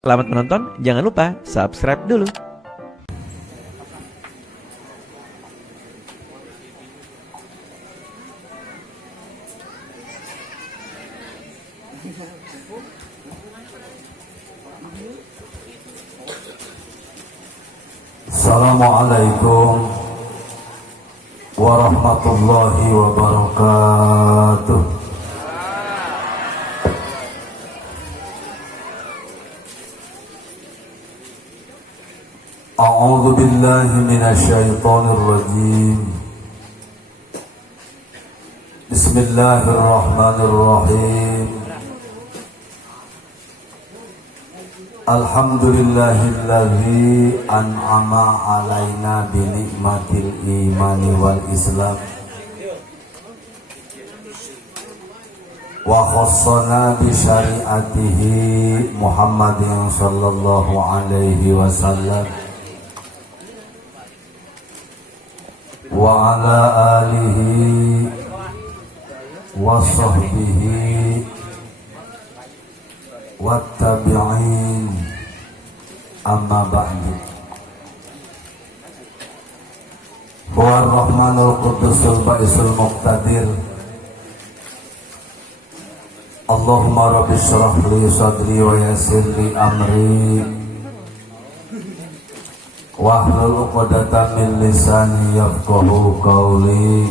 Selamat menonton, jangan lupa subscribe dulu. Assalamualaikum warahmatullahi wabarakatuh. A'udzu billahi minasy syaithanir rajim. Bismillahirrahmanirrahim. Alhamdulillahilladzi an'ama alaina bi ni'matil imani wal islam wa khassana bi syariatihi Muhammadin sallallahu alaihi wasallam wa ala alihi wa sahbihi wattabi'in, amma ba'du. Huwa ar-Rahmanul Qudusul Ba'isul Muqtadir. Allahumma rabbi syrah li sadri wa yassir li amri wahlul 'uqdatam min lisani yafqahu qawli.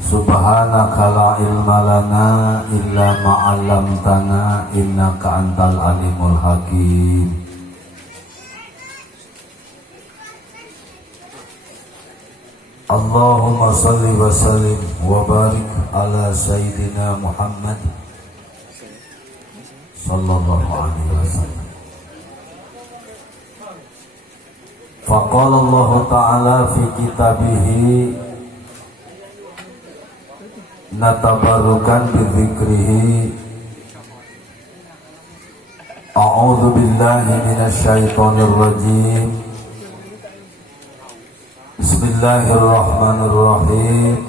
Subhanaka la ilma lana illa ma 'allamtana innaka antal alimul hakim. Allahumma salli wa sallim wa barik ala sayyidina Muhammad sallallahu alaihi wasallam. Faqala Allah ta'ala fi kitabihi natabarukan bidzikrihi. A'udzu billahi minasy syaithanir rajim. Bismillahirrahmanirrahim.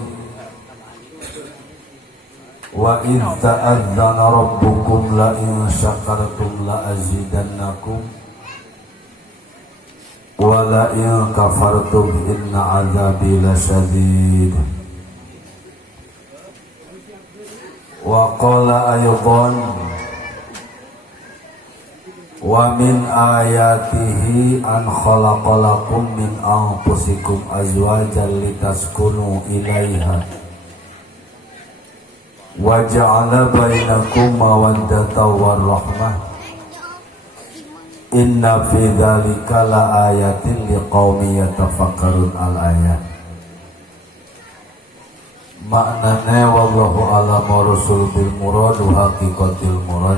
Wa idz ta'adzana rabbukum la in syakartum la azidannakum wa la in kafartum inna 'adzabi lasyadid. Wa qala aydan wa min ayatihi an khalaqalakum min anfusikum azwajan litaskunu ilaiha wa ja'ala bainakum mawaddatan warahmah inna fi dzalika laayatin liqaumin yatafakkarun. Al-ayat. Maknanya wallahu a'lam wa rasul bil murad wa haqiqatil murad.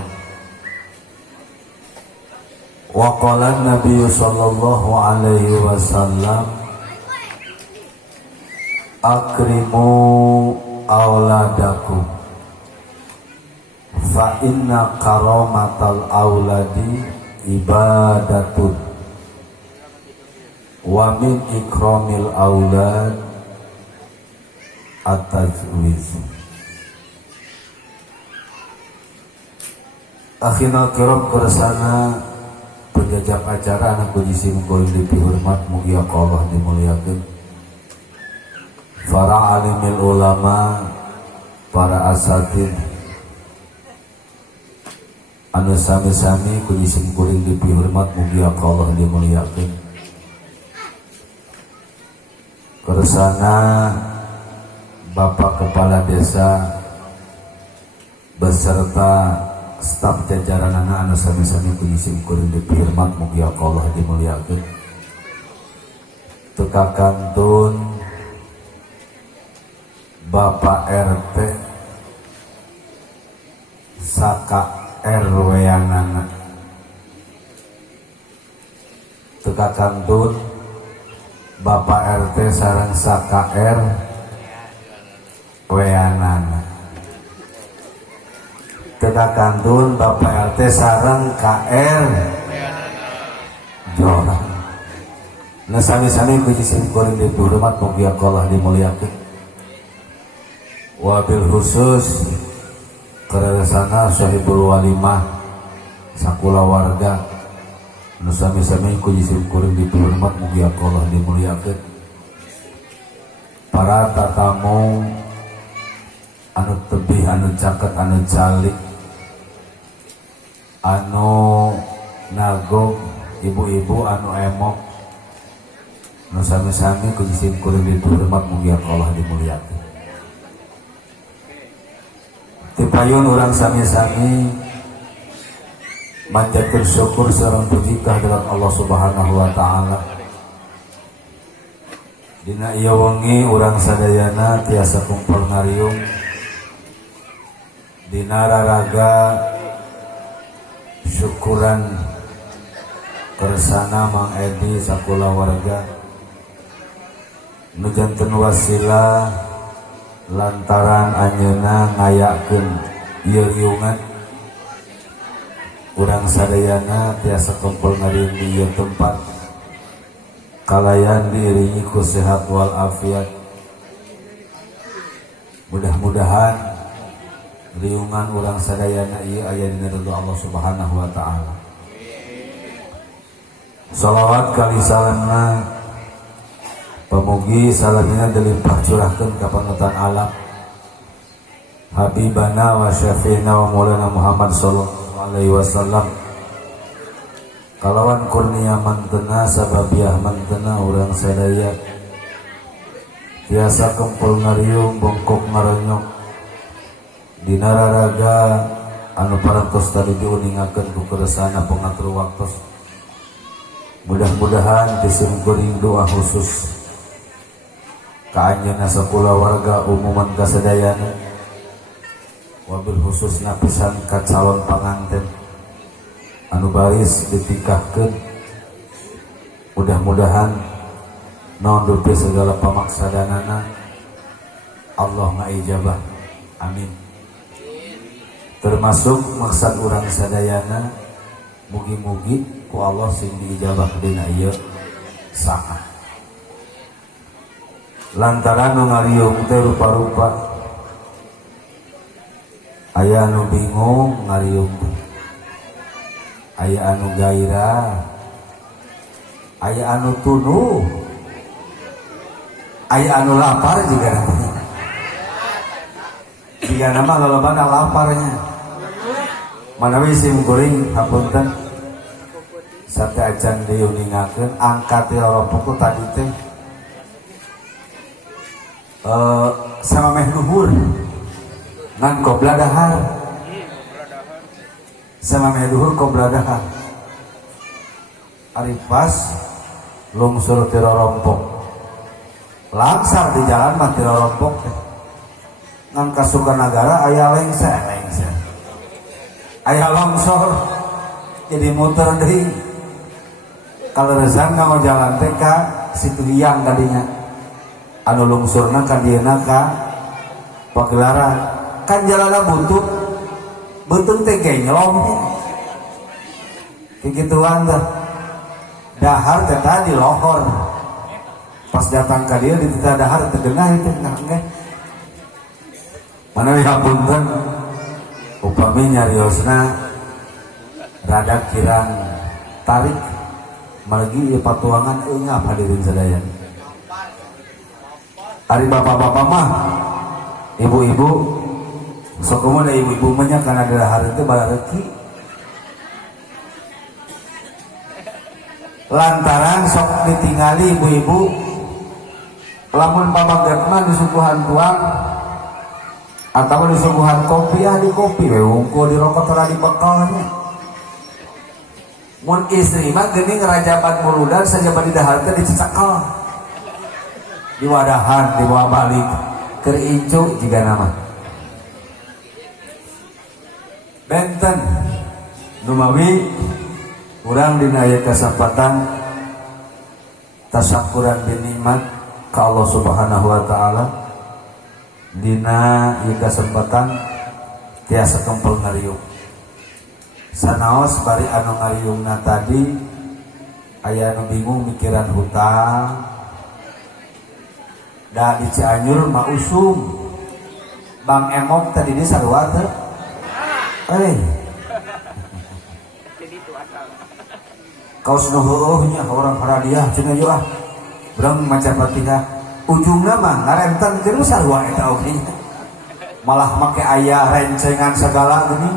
Wa qala an-nabiy sallallahu alaihi wasallam akrimu auladakum fa inna karamatal auladi ibadatun wa min ikramil aulad at-tajwiz. Akhirna kiram kersana penjajak acara anak puji simkul dihormat mugi Allah dimuliakeun. Para alimil ulama, para asatid anu sami-sami puji simkul dihormat mugi Allah dimuliakeun. Kersana Bapak Kepala Desa beserta staf jajaran anu sami-sami puji simkuring dihormat mugi Allah dimuliakeun. Teka kantun Bapak RT saka RW-anana. Teka kantun Bapak RT sareng saka RW-anana. Teka kantun Bapak RT sareng KR Jorang. Nah sami-sami puji simkuring dihormat mugi Allah dimuliakeun. Wabil khusus keresana sahibul walimah sakula warga nu sami-sami ku jisim kuring dihormat mugi Allah dimuliakeun. Para tatamu anu tebih, anu caket, anu calik, anu nagog, ibu-ibu anu emok nu sami-sami ku jisim kuring dihormat mugi Allah dimuliakeun. Tipayun urang sami-sami manjatkeun syukur sareng puji kehadirat Allah Subhanahu wa taala. Dina ieu wengi urang sadayana tiasa kumpul ngariung dina raraga syukuran kersana Mang Edi sakula warga nu janten wasilah lantaran anjeunna ngayakeun ieu riungan. Urang sadayana tiasa kumpul ngariung di ieu tempat kalayan diiringi ku sehat wal afiat. Mudah-mudahan riungan urang sadayana ieu aya dina ridho Allah Subhanahu wa taala. Shalawat kali salamna pamugi salamina dilimpah curahkeun ka panutan alam Habibana wa syafi'na wa maulana Muhammad sallallahu alaihi wasallam. Kalawan kurnia mantena sababiah mantena urang sadaya tiasa kumpul ngariung bongkok ngaronyok dina raraga anu parantos tadi diuningakeun ku keresana pengatur waktos. Mudah-mudahan disim kuring doa khusus ka anjeunna sakula warga umuman kasadayana wabil khususna pisan ka calon panganten anu baris ditikahkeun. Mudah-mudahan naon dupi segala pamaksadanana Allah ngaijabah, amin. Termasuk maksad urang sadayana mugi-mugi ku Allah sing diijabah dina ieu saah. Lantaran nu ngariung teh rupa-rupa aya anu bingung ngariung teh, aya anu gairah, aya anu tunuh, aya anu lapar juga jika nama lolobana laparnya manawi sim kuring hapunten sate acan diuningakeun angkat rorompok tadi teh sama meh luhur ngan kobra dahar sama meh luhur kobra dahar ari pas lungsur ti rorompok langsar di jalan mah ti rorompok teh ngan ka Sukanagara aya lengser aya longsor jadi muter deui kaleresan ngao jalan teh ka situ hiang kadinya anu lungsurna ka dieuna ka Pagelaran kan jalanna buntut beuteung teh genglong kikituan teh dahar teh tadi lohor pas datang ka dieu di tita dahar teh geunah itu ngangge manawi hapunten upami nyariosna rada kirang tarik malagi ieu patuangan eungap hadirin sadaya. Ari bapak-bapak mah ibu-ibu sok kumaha da ibu-ibu mah nya kana dahar teh balareki lantaran sok ditingali ibu-ibu lamun pamagetna disuguhan tuang atau disuguhan kopi di kopi we wungkul di rokok ora dibekalnya. Mun istri mah geuning ngerajaban muludan saja badi daharkeun dicecakel di wadahan di bawah balik keur incu jiga nama benten numawi urang dina aya kasempatan tasyakuran binikmat ka Allah Subhanahu wa taala dina ieu kasempatan tiasa kempel ngariung sanaos bari anu ngariungna tadi aya anu bingung mikiran hutang da di Cianjur mah usum Bang Emok tadi di sarua teh kau senuhnya orang Paradiah cenah yeuh ah urang maca Fatihah ujungna mah ngarentan keur sarua eta oge malah make aya rencengan segala gini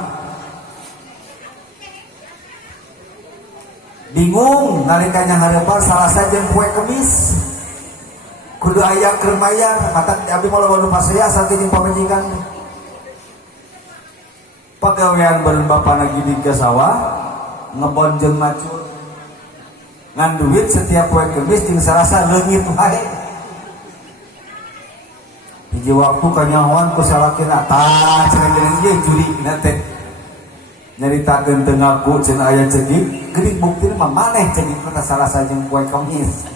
bingung nalika nyanghareupan Salasa jeung poe Kemis kudu aya keur mayar mata abdi mau lawan pasea saking pamajikan pagawean beun bapana gidi ke sawah ngebon jeung macul ngan duit setiap poe Kemis jeung Salasa leungit wae hiji waktu kanyahoan ku salakina tah cenah ge jurigna teh nyaritakeun teu ngaku cenah aya cegik geuning buktina mah maneh cegikna Salasa jeung poe Kemis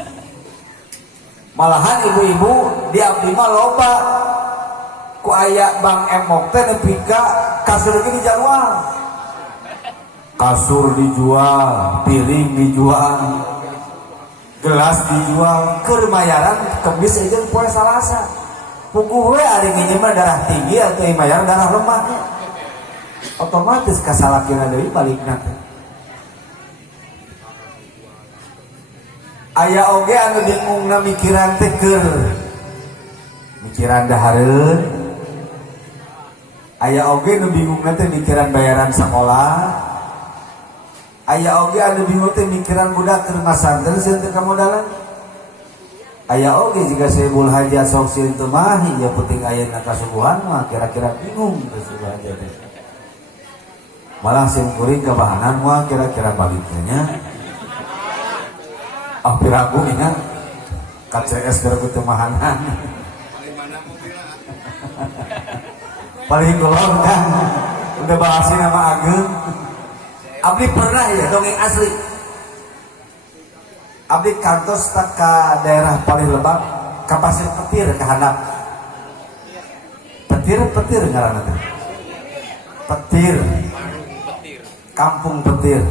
malahan ibu-ibu di abdi mah loba ku aya Bang Emok teh nepi ka kasur ge dijual kasur dijual piring dijual gelas dijual keur mayaran Kemis jeung poe Salasa puguh we ari ngieu mah darah tinggi atau mayar darah lemah otomatis kasalakina deui balikna teh aya oge anu bingungna mikiran teh keur mikiran dahareun aya oge anu bingungna teh mikiran bayaran sekolah aya oge anu bingung teh mikiran budak keur masantren sieun teu kamodalan aya oge jika Saibul Hajat sok sieun teu mah ya penting ayeuna kasubuhan mah kira-kira bingung teh Saibul Hajat teh malah sim kuring kabahanan mah kira-kira baliknya piragu ingat KCS berku temahanan paling golong kan udah bahasin sama Ageng abdi pernah ya dongeng asli abdi kantos tak ke daerah paling lebak ke Pasir Petir ke handap petir ngaranna teh petir kampung Petir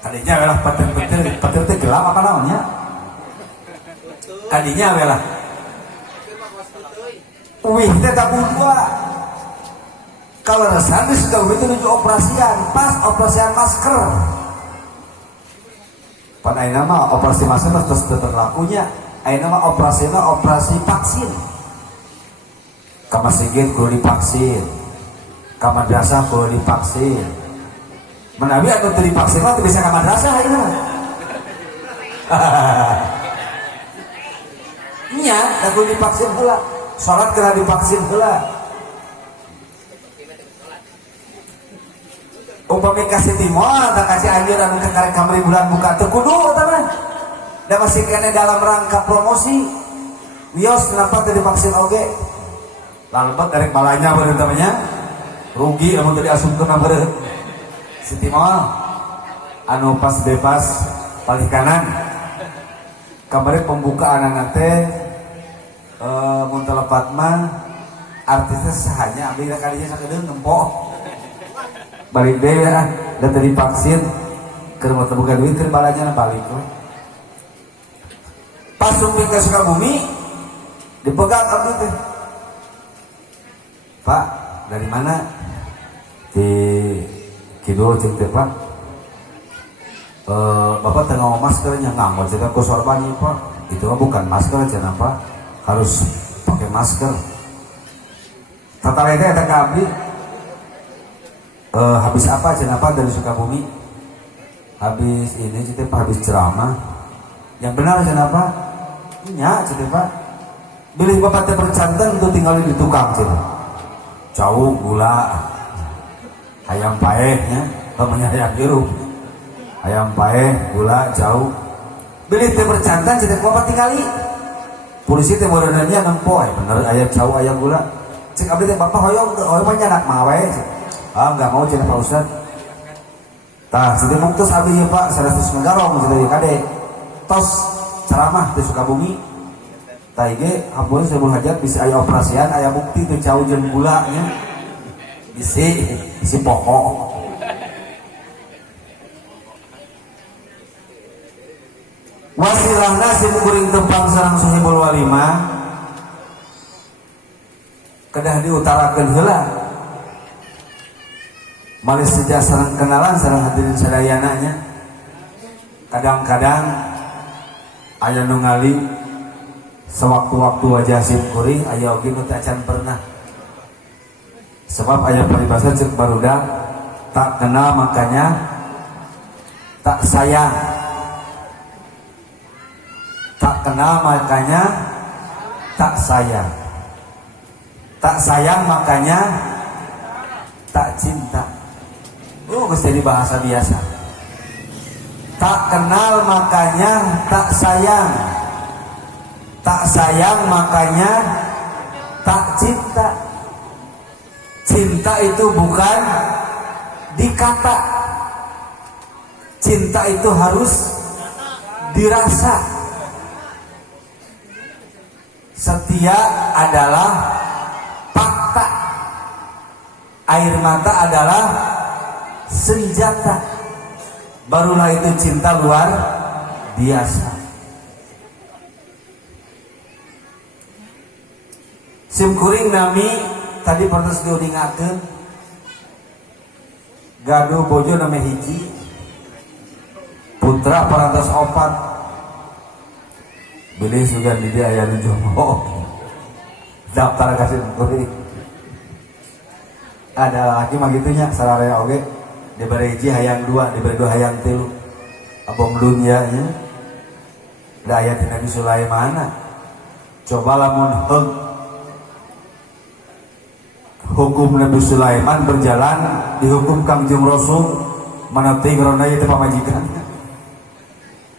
kadinya adalah petir teh gelap apa namanya kadinya adalah wih teh tabudua kalau resan sudah begitu menuju operasian pas operasian masker pada ayeuna mah operasi masker terus berlakunya ayeuna mah operasi vaksin ka masjid kudu divaksin ka madrasah kudu divaksin menawi anu teu divaksin mah teu bisa ka madrasah ayeuna. Nya, da kudu divaksin heula. Salat kena divaksin heula. Upami kasih timol, tak kasih anjuran untuk karek kamari bulan buka teu kudu eta mah. Da masih kene dalam rangka promosi. Wios kenapa teu divaksin oge? Lalebet derek balanya beuneu tamanya. Rugi amun teu diasupkeun beureuh. Siti Mawal anu pas bebas paling kanan kabarnya pembukaan anak teh mun telepat mah artisnya sahanya abdi kalinya sakedeung nempok balik deh ya dan tadi vaksin keur mau buka duit keur balanya balik pas sumping ke Sukabumi dipegang abdi teh Pak dari mana di kidul cek teh Pak Bapak tengah maskernya nganggur jika ku sorbannya Pak itu mah bukan masker cenah Pak harus pakai masker tata lete eta ka abdi habis apa cenah Pak dari Sukabumi habis ini cek Pak habis ceramah yang benar cenah Pak nya cek Pak bilih Bapak teh percanten untuk tinggal di tukang cenah jauh gula ayam paehnya temannya ayam jeruk ayam paeh gula jauh beli teh bercantan cek Bapak tinggali polisi teh modelannya nempo bener ayam jauh ayam gula cek abdi teh Bapak hoyong mah nyanak mawe enggak mau cenah Pak Ustad tah situ muktus abdi ya Pak 100 megarong jadi kade tos ceramah di Sukabumi tah ge ampun Saibul Hajat bisa aya operasian aya bukti teh jauh jeung gula nya isi pokok wasilahna si kuring tepang sareng Sohibul Walimah kedah diutarakeun heula Malis sejak sareng kenalan sareng hadirin sadayananya. Kadang-kadang aya nu ngali sewaktu-waktu wajah simkuring aya oge nu teu acan pernah. Sebab aya paribasa ceuk barudak tak kenal makanya tak sayang. Tak kenal makanya tak sayang. Tak sayang makanya tak cinta. Mesti jadi bahasa biasa. Tak kenal makanya tak sayang. Tak sayang makanya tak cinta. Cinta itu bukan dikata. Cinta itu harus dirasa. Setia adalah fakta. Air mata adalah senjata. Barulah itu cinta luar biasa. Simkuring nami tadi pernah diuningakeun gaduh bojo nami hiji putra parantos opat bilih juga di dia aya nu jomblo daftar ka simkuring ada laki mah gitunya sararea oge diberi hiji hayang dua diberi dua hayang tilu abong dunya nya da aya ti Nabi Sulaiman coba lamun hukum Nabi Sulaiman berjalan dihukum Kangjeng Rasul maneuting rona ieu teh pamajikan.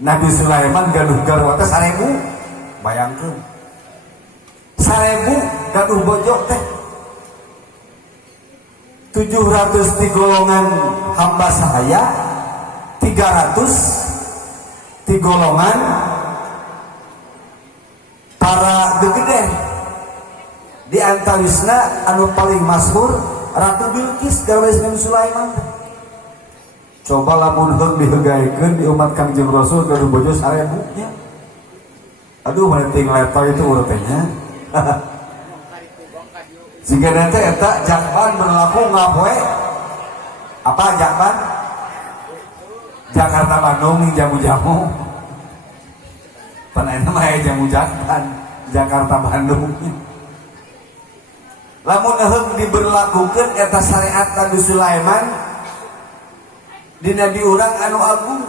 Nabi Sulaiman gaduh garwa teh 1000. Bayangkeun. 1000 gaduh bojo teh. 700 di golongan hamba sahaya, 300 di golongan para gegede. Di antawisna anu paling masyhur Ratu Bilqis garwa Nabi Sulaiman. Coba lamun heung dihegaekeun di umat Kangjeng Rasul gaduh bojo 1000 nya. Aduh meuting letoy itu urut teh nya. Sehingga nanti eta jakban berlaku ngapoe apa jakban? Jakarta Bandung jamu-jamu. Pan eta mah jamu jakban Jakarta Bandung. Lamun heung diberlakukeun eta syariat Nabi Sulaiman di nabi urang anu agung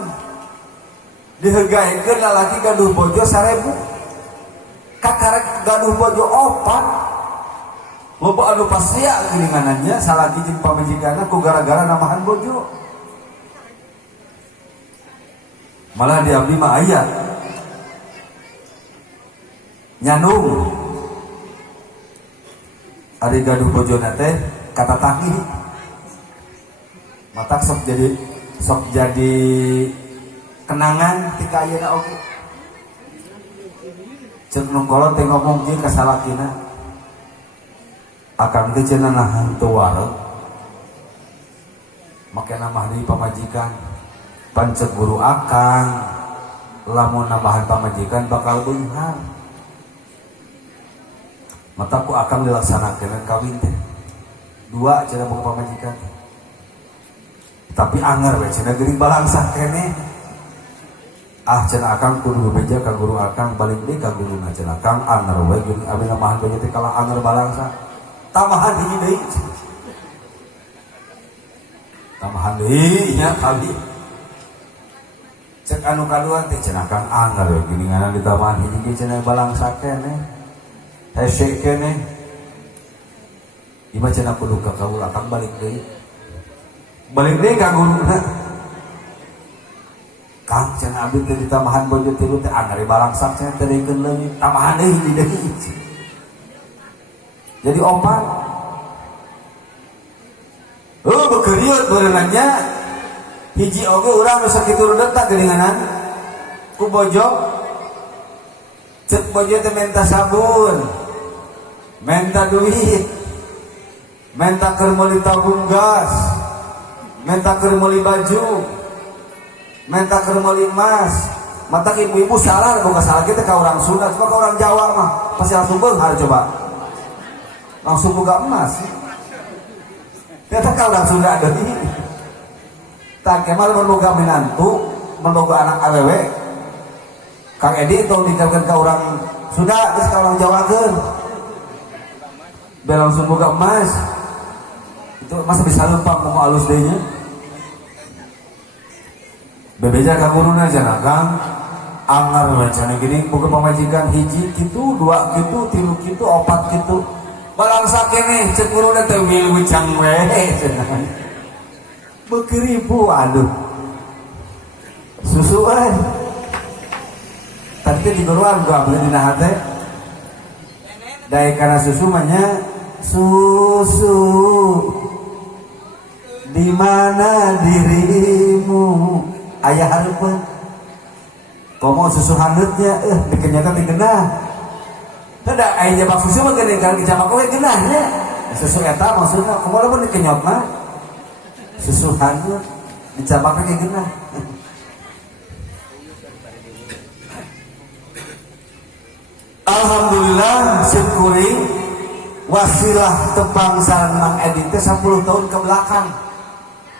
dihegaekeun lalaki gaduh bojo 1000 kakarek gaduh bojo 4 loba anu pasea geuninganannya salaki jeung pamajikanna ku gara-gara namahan bojo malah di abdi mah aya nyanung ari gaduh bojona teh kata taki matak sok jadi kenangan tika ayeuna oge ceuk nu kolot teh ngomong ieu ka salakina akang teh cenah nahan teu wareg make namah deui pamajikan pan ceuk guru akang lamun nambahan pamajikan bakal beunghar mata ku akan dilaksanakan kawin teh 2 cenah boga pamajikan tapi anger we cenah geuning balangsa keneh cenah akang kudu bebeja ka guru akang balik deui ka guruna cenah akang anger we geuning abi namahan beja teh kalah anger balangsa tamahan hiji deui tamahan deui nya kali cek anu kadua teh cenah akang anger we geuningan ditamahan hiji ge cenah balangsa keneh hese kene iba cenah kudu ka kaula kang balik deui ka guruna kang cenah abdi teh ditamahan bojo tilu teh angari balangsak cenah teh deui leungit tamahan deui deui jadi opat bekeuriut beunanya hiji oge urang nu sakitu redet geuninganan ku bojo cek bojo teh menta sabun menta duit menta keur meuli tabung gas menta keur meuli baju menta keur meuli emas mata ibu-ibu salah boga salah kita ka urang Sunda coba ka urang Jawa mah pasti langsung beunghar coba langsung boga emas Eta ka urang Sunda deui. Tak kemal menboga minantu, menboga anak awewe. Kang Edi tong dikawin ka urang Sunda geus ka urang Jawa geun. Biar langsung boga emas. Itu masa bisa lupa mau alus deui nya. Bebeja ka guruna cenah Kang. Anggar cenah gini boga pamajikan hiji kitu, dua kitu, tilu kitu, opat kitu. Balang sakene ceuk guruna teh milu cang we cenah. Bekeribu aduh. Susu euy. Tadi di guruan gua beli dina hate. Dai kana susu mah nya susu di mana dirimu ayah hareupeun komo susu handutnya dikenyata digenah teu aya jabak susu mah geuning kan dijabak we geunahnya susu eta maksudna kumaha pun dikenyot mah susu handut dijabak ge geunah. Alhamdulillah syukuring wasilah tebangsan Mang Edi teh 10 tahun ke belakang.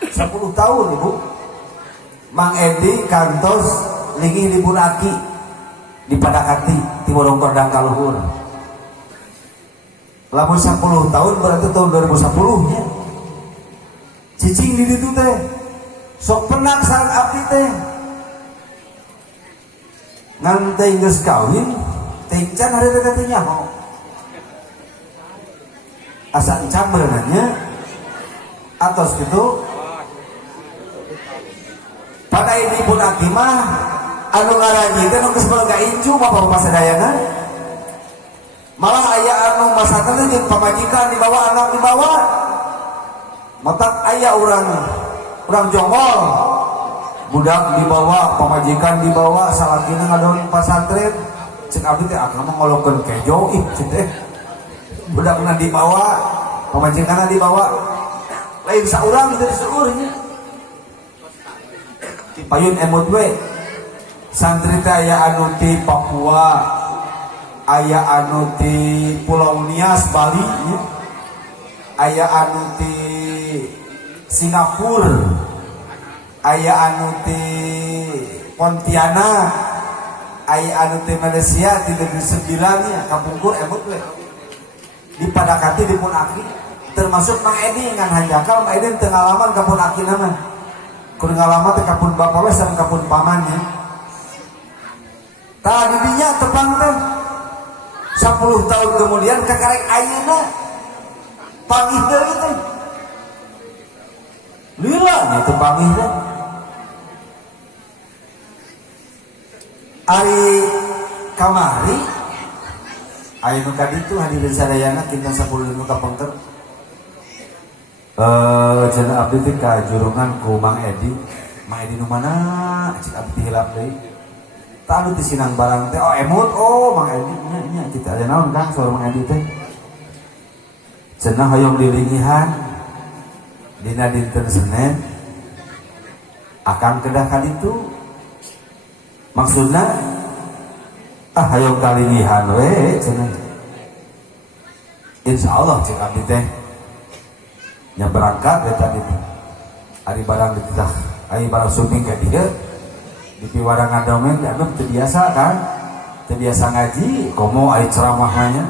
10 tahun Ibu. Mang Edi kantos linggih libur aki di Padakati ti Borongkodang kaluhur. Lamun 10 tahun berarti tahun 2010 nya. Cicing di ditu teh sok penak sareng abdi teh. Ngan teh geus kawin, teh can hari teh nyaho. Asa encam berenanya atos gitu pada ini pun akimah anu ngaranji teh nu geus boga incu bapak sadayana malah aya anu masakan jeung pamajikan dibawa anak dibawa matak aya urang jongol budak dibawa pamajikan dibawa salakina ngadon pasantren cek abdi teh akang mah ngolokeun kejo ih teh budakna dibawa pamajikanna dibawa lain saurang dari seurnya di payun emut we santri teh aya anu ti Papua aya anu ti Pulau Nias Bali ya. Aya anu ti Singapura aya anu ti Pontianak aya anu ti Malaysia ti Negeri Sembilan ya kapungkur emut we di Padakati di Punaki termasuk Mang Edi ngan hanjakal Mang Edi teu ngalaman ka Punaki nama kudu ngalaman teh ka pun bapa we sareng ka pun paman nya tah di dinya tepang teh 10 tahun kemudian kakarek ayeuna panggih deui teh lila nya teu panggih teh ari kamari aya nu ka ditu hadirin sadayana kinten 10 nu kapengker cenah abdi teh ka jurungan ku Mang Edi nu mana cik abdi hilap deui tah anu teh sinang barang teh oh emut oh Mang Edi nya kita aya naon Kang saur Mang Edi teh cenah hoyong dilingihan dina dinten Senin akang kedah ka ditu maksudna hayong kalingihan we cenah insyaallah cik abdi teh nya berangkat eta ditu ari barang ditah ari barang syuting ka dieu di piwarang ngadongeng anu teu biasa kan teu biasa ngaji komo ari ceramahnya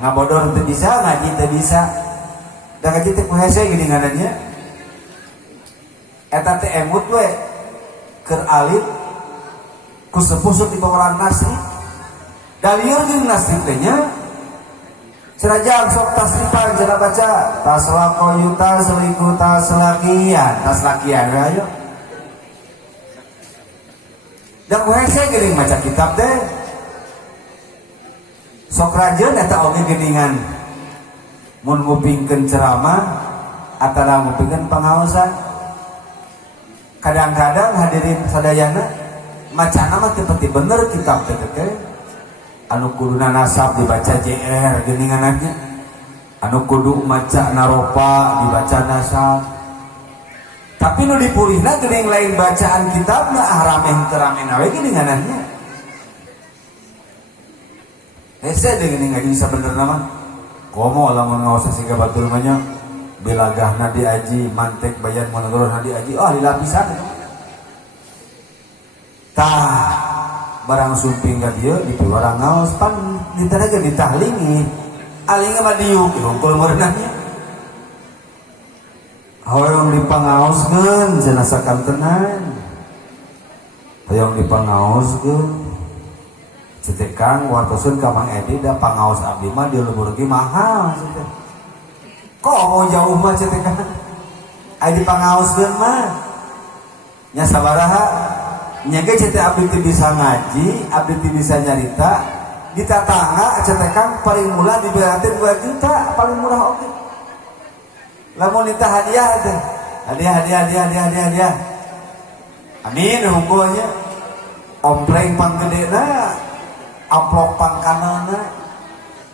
ngabodor teu bisa ngaji teu bisa da ngaji teh ku hese gini ngarannya eta teh emut we keur alit ku sepuh di bawaran nasri dalieur jeung nasri teh nya serajang sok taslipan cenah baca taslaqoyu tasliku taslakian ayo da ku hese geuning maca kitab teh sok rajeun eta oge geuningan mun ngupingkeun ceramah atara ngupingkeun pangaosan kadang-kadang hadirin sadayana macana mah teu pati bener kitab teh teh anu kuduna nasab dibaca JR geuninganna anu kudu maca naropa dibaca nasab tapi nu dipulihna geuning lain bacaan kitabna rameh teu ramehna we geuninganna hese deui geuning ngaji sabenerna mah komo lamun ngaos siga batur mah nya bilagahna diaji mantek bayan monogorona diaji dilapisan tah barang sumping ka dieu di barang ngaos pan ditaraga ditahlingi alinga mah diuk rungkul merenahnya hoyong dipangaoskeun cenah sakantenan hoyong dipangaoskeun cetekang wartosun ka Mang Edi da pangaos abdi mah di leuweur ge mahal cetek kok mau jauh mah cetekang aya dipangaoskeun mah nya sabaraha nya ge cetek abdi teu bisa ngaji abdi teu bisa nyarita di tatangga cetekang paling murah diberi 2 juta paling murah oke lamun minta hadiah teh hadiah amin hukumnya ompleng panggedena amplop pangkanana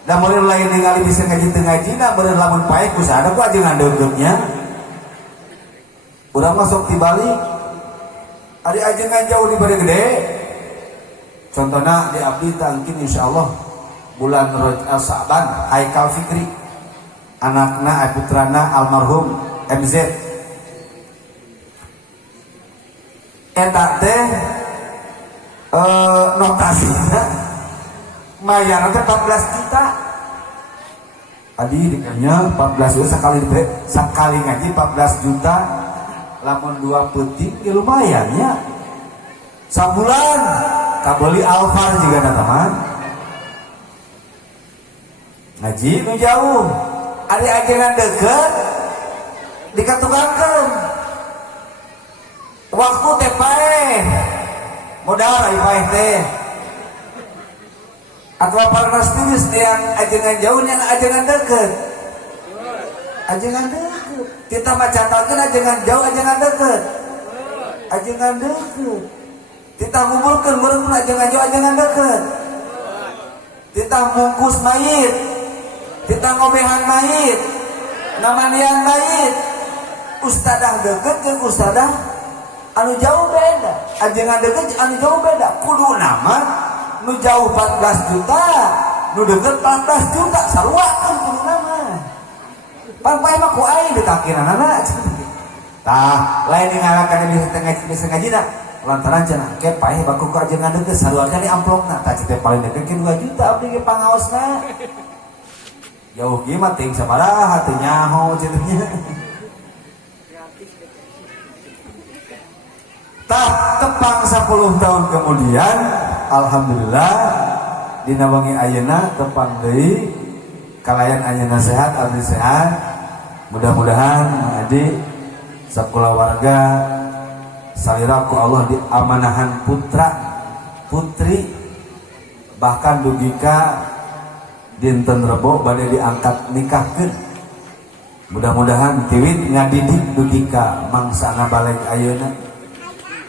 da meureun lain ningali bisa ngaji teu ngajina meureun lamun paeh ku sadar ku aja ngandeukeutnya urang masuk ti Bali ari ajengan jauh di bade gede contohna di abdi tangkin insyaallah bulan Sa'ban Haikal Fikri anakna putrana almarhum MZ eta teh notasinya mayar teh 14 juta adi dikanya 14 juta sekali ngaji 14 juta lamun 2 peuting ya lumayan ya sabulan kabeli Alfar juga na teman ngaji nu jauh ari ajengan deukeut dikatukankeun waktu teh paeh modal ai paeh teh atau parnas tulis yang ajengan jauh yang ajengan deket kita macatalkan ajengan jauh ajengan deket kita ngumpulkan mereka ajengan jauh ajengan deket kita bungkus mayit kita ngobehan mayit namanian mayit ustadah deket ke ustadah anu jauh beda ajengan deket anu jauh beda kudu nama nu jauh 14 juta nu deket 14 juta sarua kan kudu nama pan-pan mah ku aing ditakinanana tah lain ngalakan bisa ngajina lantaran cenah ke paeh baku ku ajengan deket sarua kan di amplopna tah teh paling deket ke 2 juta abdi ge pangaosna jauh ge mah teuing sabaraha teu nyaho cenah tah tepang 10 tahun kemudian alhamdulillah dina wengi ayeuna tepang deui kalayan ayeuna sehat abdi sehat mudah-mudahan adi sakula warga salira ku Allah diamanahan putra putri bahkan dugi ka dinten Rebo bade diangkat nikahkeun mudah-mudahan tiwit ngadidik dugi ka mangsana balik ayeuna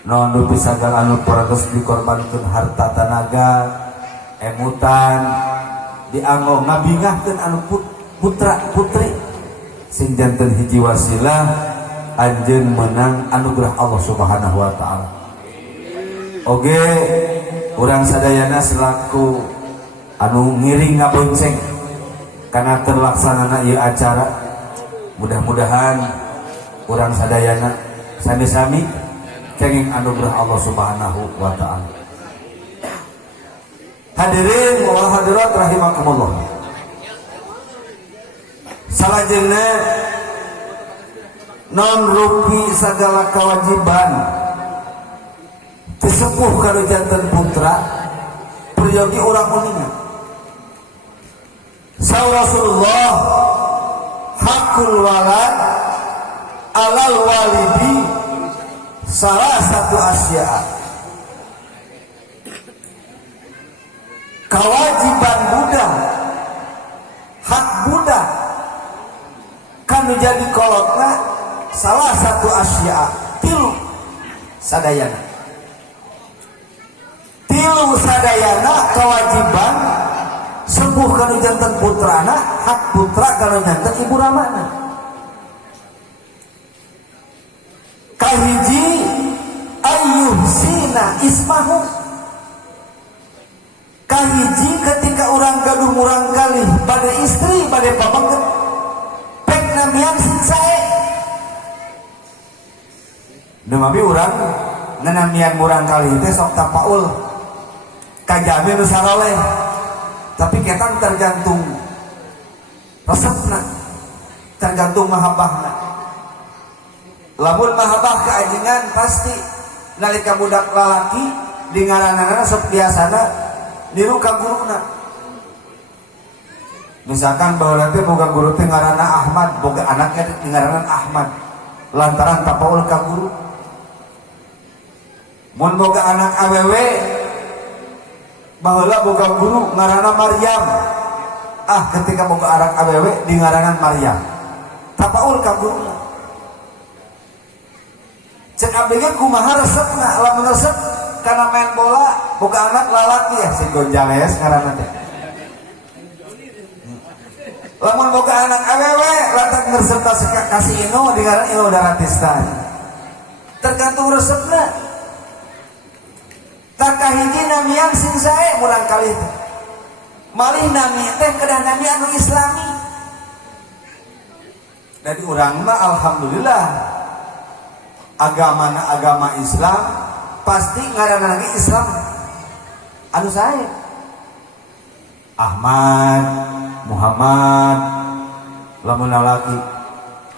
non dupi sagala anu paratos dikorbankeun harta tanaga emutan dianggo ngabingahkeun anu putra putri sing janten hiji wasilah anjeun menang anugerah Allah Subhanahu wa taala oge urang sadayana selaku anu ngiring ngabonceng kana terlaksanana ieu acara mudah-mudahan urang sadayana sami-sami kenging anugerah Allah Subhanahu wa taala. Hadirin wa hadirat rahimakumullah. Salajengna non rupi sagala kewajiban disepuh kana janten putra priyogi urang uningan. Sa Rasulullah hakul walad alal walidi salah satu asya kewajiban budak hak budak kan menjadi kolotna salah satu asya tilu sadayana kewajiban sepuh kana janten putrana hak putra kana janten ibu ramana kahiji ayyuhsina ismahu kahiji ketika orang gaduh murang kali pada istri pada pabangket pek namian Demi urang ngenamian murang kali teh sok tapaul kajami nu saroleh tapi ketan tergantung resepna tergantung mahabbahna. Lamun mahabbah keajengan pasti nalika budak lalaki di ngaranana sok biasana niru ka guruna. Misalkan baheula teh boga guru teh ngaranna Ahmad, boga anaknya ngaranna Ahmad lantaran tapaul ka guru. Mun boga anak awewe baheula boga guru ngaranna Maryam, ketika boga anak awewe di ngarangan Maryam tapaul ka guru. Cek abdi ge kumaha resepna? Lamun resep kana main bola boga anak lalaki ya si Gonjales ngaranna teh. Lamun boga anak awewe lantak resep kasih inu di ngaran Inu Daratista. Tergantung resepna. Tak kahiji namian sing sae murang kali teh. Malih nami teh kedah nami anu islami. Dari urang mah alhamdulillah agamana agama Islam pasti ngaranna lagi Islam anu sae. Ahmad, Muhammad, lamun lalaki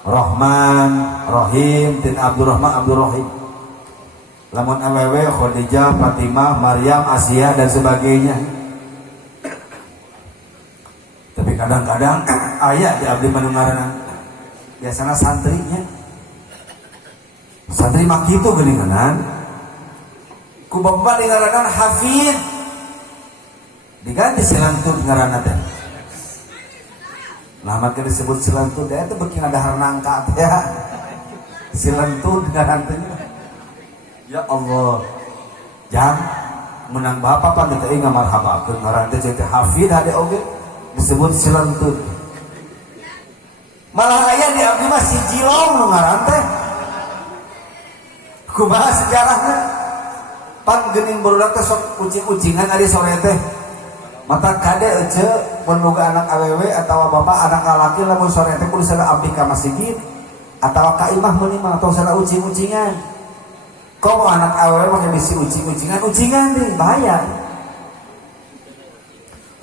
Rahman, Rahim, tin Abdurrahman, Abdurrahim. Lamun awewe Khadijah, Fatimah, Maryam, Asia dan sebagainya. Tapi kadang-kadang aya di abdi manungarana biasana santrinya. Santri mah kitu geuningan. Ku bapak dingaranan Hafid. Diganti silantun ngaranna teh. Lama ke disebut silantun teh teh beuki ngadahar nangka teh. Silantun ngaranna teh. Ya Allah, jang menang bapak pan teh ingat marhabakeun ngaran teh teh Hafid hade oge disebut silantun. Malah aya di abdi mah si Jilong nu ngaran teh. Kumaha sejarahna? Pan geuning barudak teh sok ucing-ucingan ari sore teh. Mata kade ece mun boga anak awewe atawa bapak anak lalaki lamun sore teh kudu sada abdi ka masjid atawa ka imah meuni mah atau sada ucing-ucingan. Kok anak awewe mah bisi ucing-ucingan, ucingan deh bahaya.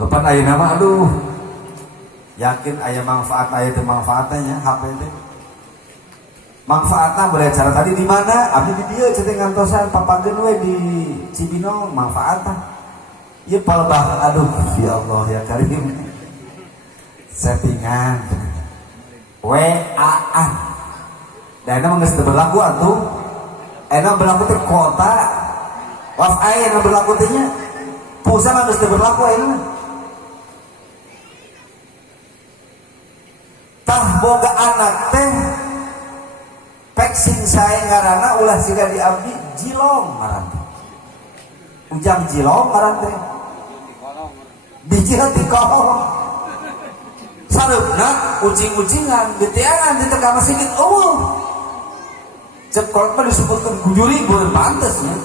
Lepas ayeuna mah aduh. Yakin aya manfaat aya teh manfaatnya HP teh. Manfaatna boleh cara tadi di mana? Abdi di dieu cenah ngantosan papageun we di Cibinong manfaatna. Ieu palebah aduh ya Allah ya Karim. Settingan WA-an. Da eta mah geus teu berlaku atuh. Eta berlaku teh kuota. Wifi anu berlaku teh nya. Pulsa mah geus teu berlaku ayeuna. Tah boga anak teh peksin sae ngaranna ulah siga di abdi Jilong ngaran teh. Ujang Jilong ngaran teh. Biji hati kolong. Sareupna ucing-ucingan diteangan di tengah masjid cek kolot mah disebutkeun kujuri beureun pantes nya.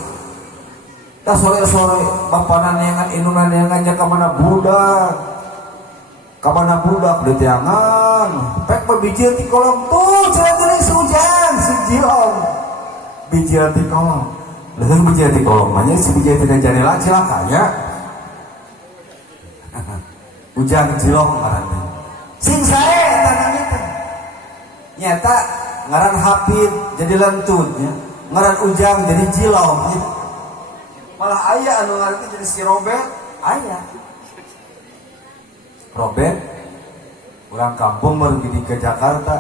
Tah sore-sore bapana neangan inunan neangan nya ka mana budak. Ka mana budak diteangan. Pek biji hati kolong tuh cenah geuning hujan si Jilong. Biji hati kolong. Leuweung biji hati kolong mah nya si biji hati teh janela cilakanya. Ujang Jilong ngaran teh. Sing sae eta namanya teh. Nyata ngaran Hafid jadi lentun nya. Ngaran Ujang jadi Jilong nya. Malah aya anu ngaran teh jadi si Robert, aya. Robert urang kampung pergi ke Jakarta.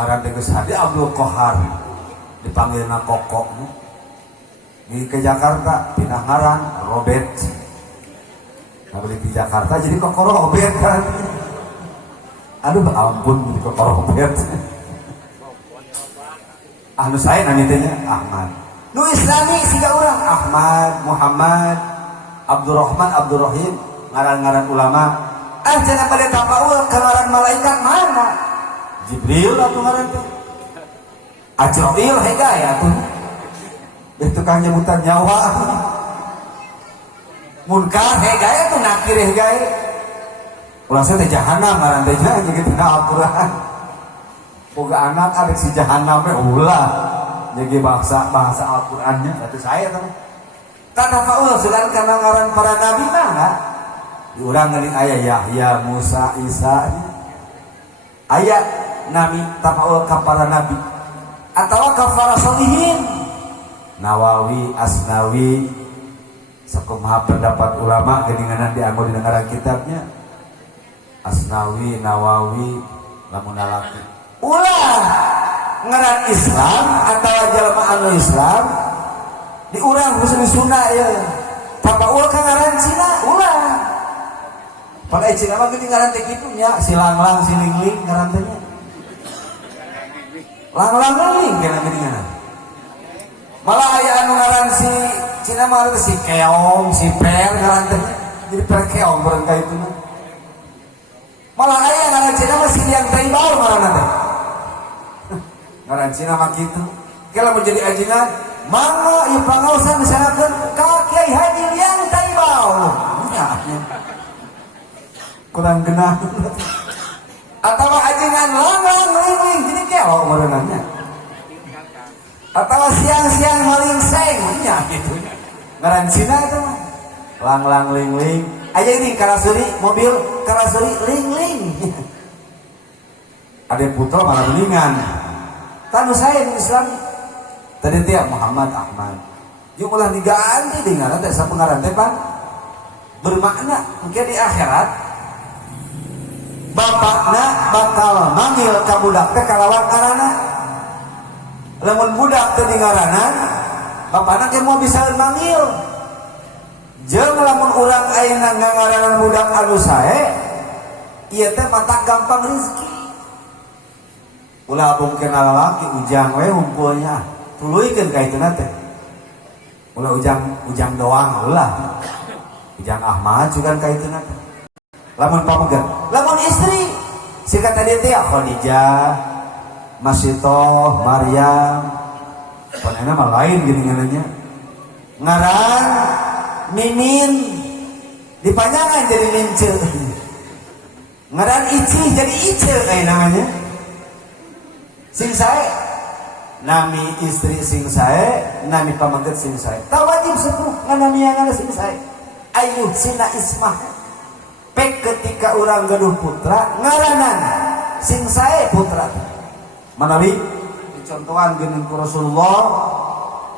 Ngaran teh geus hade Abdul Qahar. Dipanggilna Koko nya. Di ke Jakarta pindah ngaran Robert. Balik di Jakarta jadi Koko Robert kan. Aduh ampun jadi Koko Robert. Anu saya nanya tanya Ahmad. Nu Islami siga urang Ahmad, Muhammad, Abdurrahman, Abdurrahim, ngaran-ngaran ulama. Jangan pada tapaul ngaran malaikat mana? Jibril atuh ngaran teh. Ajrail hega ya atuh. Itu kan nyebutan nyawa. Munkar hegaya tuh nakir hegaya ulah saya teh jahanam ngaran teh jadi tengah Al-Qur'an boga anak ada si jahanam ulah jadi bahasa Al-Qur'annya itu saya teman tanah faul sedang karena ngaran para nabi mah diurang ngeling aya Yahya Musa Isa aya nabi tafaul ka para nabi atawa ka para sholihin Nawawi Asnawi sakumaha pendapat ulama geuninganan dianggo di negara kitabnya Asnawi Nawawi lamun lalaki ulah ngaran Islam atau jalma anu Islam diurang husni sunah ya tapaul ka ngaran Cina ulah pada Cina mah geuning ngaran teh kitu nya silanglang silingling ngaran teh nya lang-lang lingling kana geuningan malah aya anu ngaran si Cina mah si keong si per ngaran teh jadi per keong bareng ka itu mah malah aya ngaran Cina mah si liang taibau ngaran teh ngaran Cina mah kitu kala menjadi ajinan mangga ieu pangaosan misalkan ka Kiai Haji Liang Taibau nya kurang genah atau ajinan langlang lingling jadi keong berenangnya atau siang-siang maling seng nya gitu ngaran Cina itu mah langlang lingling aja ini kalasuri mobil kalasuri lingling ada putra malah beningan tanu saya di Islam tadi tiap Muhammad Ahmad yung ulah diganti dengan ada sapengaran teh Pak bermakna mungkin di akhirat bapakna bakal manggil ka budak teh kalawan ngaranna lamun budak teh di ngaranan bapakna teh mau bisa manggil jeung lamun urang ayeuna ngaranan budak anu sae ieu teh mata gampang rezeki ulah mungkin lalaki ujang we ngumpulnya tuluikeun ka ituna teh ulah ujang doang ulah ujang Ahmad juga ka ituna teh lamun pamegat lamun istri sikat tadi teh Khadijah Masitoh Maryam panena mah lain geuningannya ngaran Mimin dipanjangan jadi Mince ngaran Ici jadi Ice kayak namanya sing sae nami istri sing sae nami pamegat sing sae tak wajib sepuh nganamianana sing sae ayuh sina ismah pek ketika urang gaduh putra ngaranan sing sae putra manawi dicontohan geuning ku Rasulullah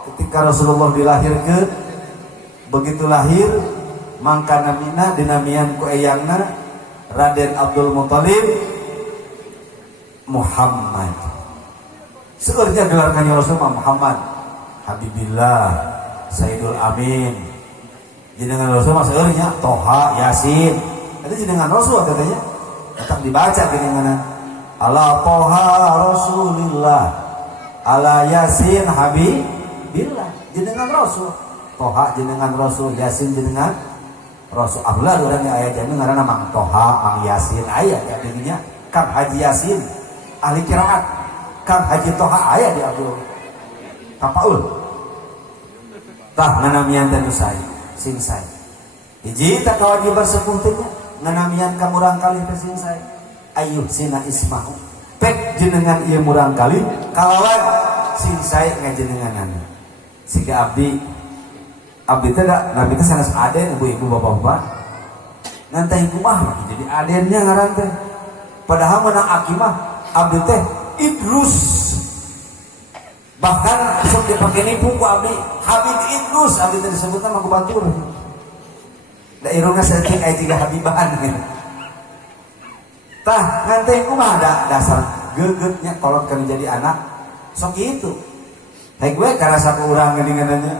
ketika Rasulullah dilahirkeun begitu lahir mangka namina dinamian ku eyangna Raden Abdul Muthalib Muhammad seurnya gelar kanjeng Rasul Muhammad Habibillah Sayyidul Amin jenengan Rasul mah seurnya Toha Yasin itu jenengan Rasul katanya tetap dibaca jenengan ala Toha Rasulillah ala Yasin Habibillah jenengan Rasul Toha jenengan Rasul Yasin jenengan Rasul Abdullah urangnya aya jami ngaranna Mang Toha Mang Yasin aya jadinya Kang Haji Yasin ahli qiraat Kang Haji Toha aya di Abdul tapaul tah nganamian teh sae sing sae hiji tak kewajiban sepuh teh nganamian ka murang kali teh sing sae ayuh sina ismahu pek jenengan ieu murang kali kalawan sing sae ngajenenganan siga abdi teh da nabi teh sanes aden ibu-ibu bapak-bapak ngan kumaha jadi adennya ngaran teh padahal menang aki mah abdi teh Idrus bahkan sok dipake nipu ku abdi Habib Idrus abdi teh disebutna mah ku batur da irungna saeutik aya tiga habibahan gitu tah ngan teh kumaha da dasar geugeutnya kolot kan jadi anak sok kitu hayu we karasa ku urang geuningannya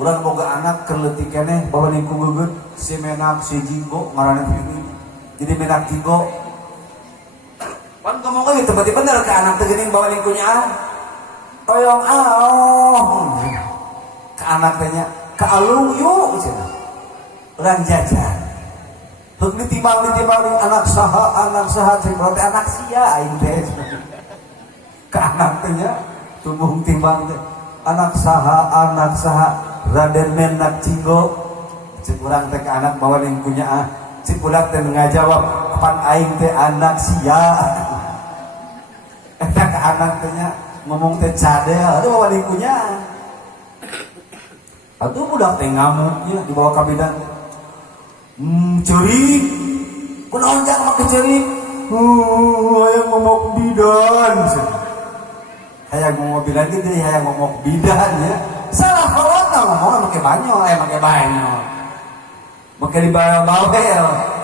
urang boga anak keur leutik keneh bawa niku geugeut si Menak si Jinggo ngaranna ini jadi Menak Jinggo pan ngomong gitu berarti bener ke anak teh geuning bawa lingkunya toyong ke anak teh nya ka alung yuk cenah urang jajan heuk ditimbang anak saha cek berarti anak sia aing teh ke anak teh nya tubuh timbang teh anak saha Raden Menak Jinggo cek urang teh ke anak bawa lingkunya cek budak teh ngajawab kapan aing teh anak sia ke anak tanya ngomong teh cadel aduh bawa lingkunya atuh budak teh ngamuknya dibawa ka bidan cerik kunaon jang make cerik hayang ngomong bidan hayang ngomong bidan gitu hayang ngomong bidan ya salah kalau ngomong make banyo make banyo make di bawa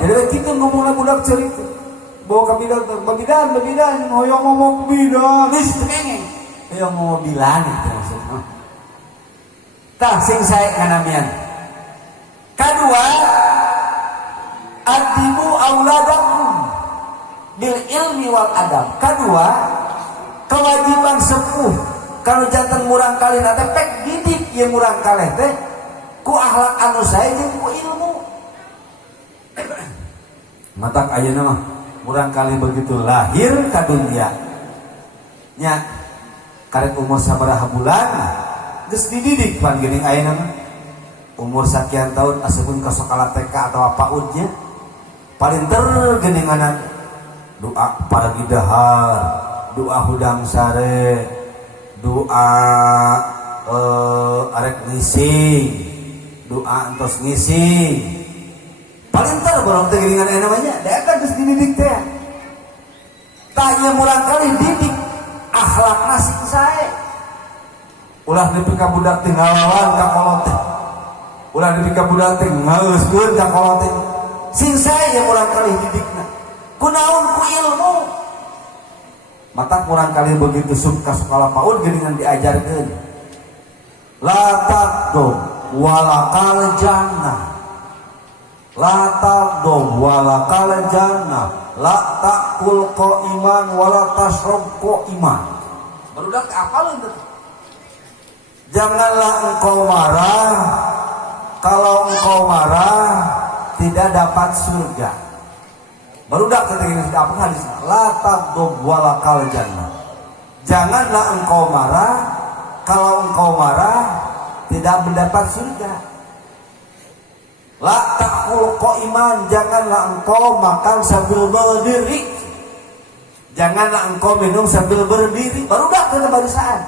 jadi kita ngomongna budak cerik bawa ke bidan bebidan hoyong ngomong bidan wis kengeng hoyong ngomong bilan itu maksudnya tah sing sae kanamian kadua adibu auladakum bil ilmi wal adab kadua kewajiban sepuh kalau jantan murang kali teh pek didik ieu murang kalih teh ku akhlak anu sae jeung ku ilmu matak ayeuna mah murang kali begitu lahir ke dunia nya karek umur sabaraha bulan geus dididik pan geuning ayeuna mah umur sakian tahun asupun ka sekolah TK atau PAUD nya paling tergeuning anak doa pagi dahar doa hudang sare doa arek ngising doa entos ngising paling tar barang teh geuningan aya namanya da eta geus dididik teh tanya murang kali didik akhlakna sing sae ulah nepi ka budak teh ngalawan ka kolot teh ulah nepi ka budak teh ngaeuskeun ka kolot teh sing sae murang kali didikna kunaon ku ilmu mata murang kali begitu suka sekolah PAUD geuningan diajarkeun la taqdu walakal jannah la taqdu walakal jannah la taqul qaiman wala tashrab qaiman barudak apal itu janganlah engkau marah kalau engkau marah tidak dapat surga barudak ketika ini apa hadis la taqdu walakal jannah janganlah engkau marah kalau engkau marah tidak mendapat surga la taqul qaiman janganlah engkau makan sambil berdiri janganlah engkau minum sambil berdiri barudak ke barisan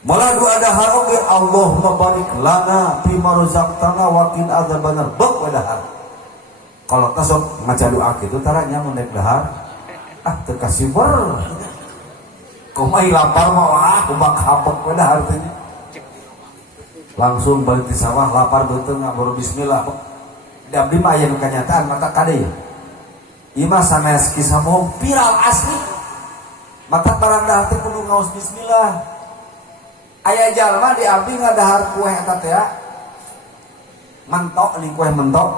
malah doa dahar oge Allahumma barik lana fima razaqtana wa qina adzabannar bek dahar kalau tasok ngaca doa kitu taranya mun naik dahar teu kasih ber kumai lapar mah wah kumak hapek we dahar teh langsung balik di sawah lapar betul nggak baru bismillah di abdi mah aya nu kanyataan mata kade ieu mah sanes kisah bohong viral asli mata barang dahar teh kudu ngaos bismillah aya jalma di abdi ngadahar kue eta teh mentok ning kue mentok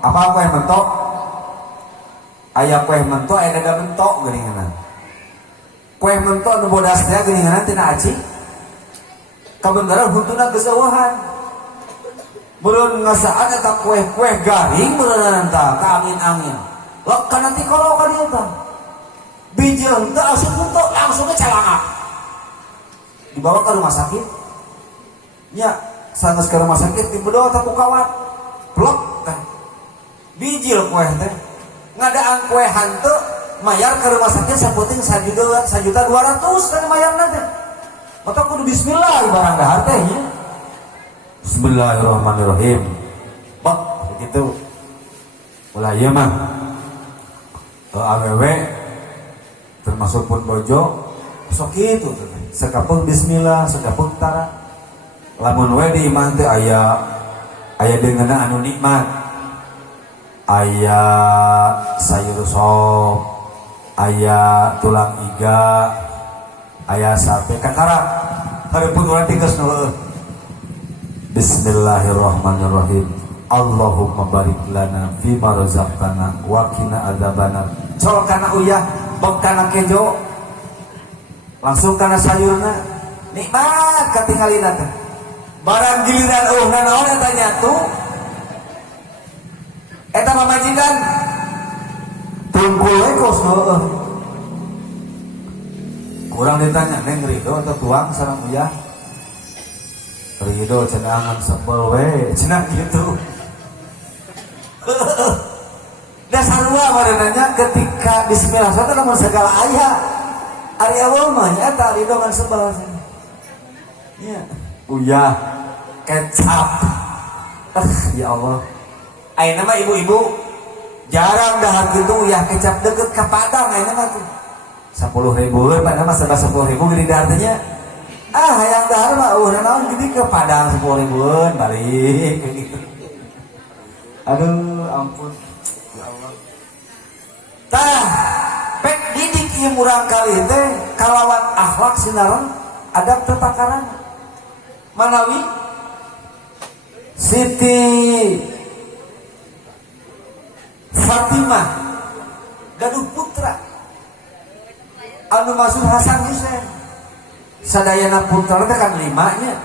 apa kue mentok aya kue mentok aya dada mentok geuningan kue mentok nu bodas teh geuningan tina aci kabeneran huntuna geuseueuhan bereun ngasaan eta kue garing bereun tah ka angin-angin lek kana ti kolo ka dieu tah biji henteu asup henteu langsung ke calanga dibawa ke rumah sakit nya sanes ke rumah sakit dibedoa teh ku kawat plek teh biji kue teh ngadaan kue henteu mayar ke rumah sakit saputing 1.200.000 kan mayarna teh mata kudu bismillah barang dahar teh nya bismillahirrahmanirrahim bak begitu ulah ieu mah awewe termasuk pun bojo sok kitu teh sakapun bismillah sakapun tara lamun we di iman teh aya deungeuna anu nikmat aya sayur sop aya tulang iga aya sate kakarak hareupeun urang tinggal nu bismillahirrahmanirrahim Allahumma barik lana fima razaqtana wa qina adzabannar sol kana uyah bek kana kejo langsung kana sayurna nikmat katingalina teh barang giliran eueuhna naon eta nyatu eta mamajikan tungkul we kos heueuh kurang ditanya neng Ridho atau tuang sareng uyah Ridho cenah sebel we cenah gitu dasar sarua marenanya ketika bismillah teh lamun segala aya Ari awal mah nyata ari dongan sebelah sana. Ya, uyah kecap. Ya Allah. Ayeuna mah ibu-ibu jarang dahar gitu uyah kecap deket ka Padang ayeuna mah tuh. 10.000 pada mah serba 10.000 gede daharnya. Hayang dahar mah naon gede ke Padang 10.000 balik gitu. Aduh ampun. Ya Allah. Tah, pek didik ieu murang kali teh kalawan akhlak sinaran adab tata karana. Manawi Siti Fatimah gaduh putra anu masuk Hasan Husein. Sadayana putra teh kan 5 nya.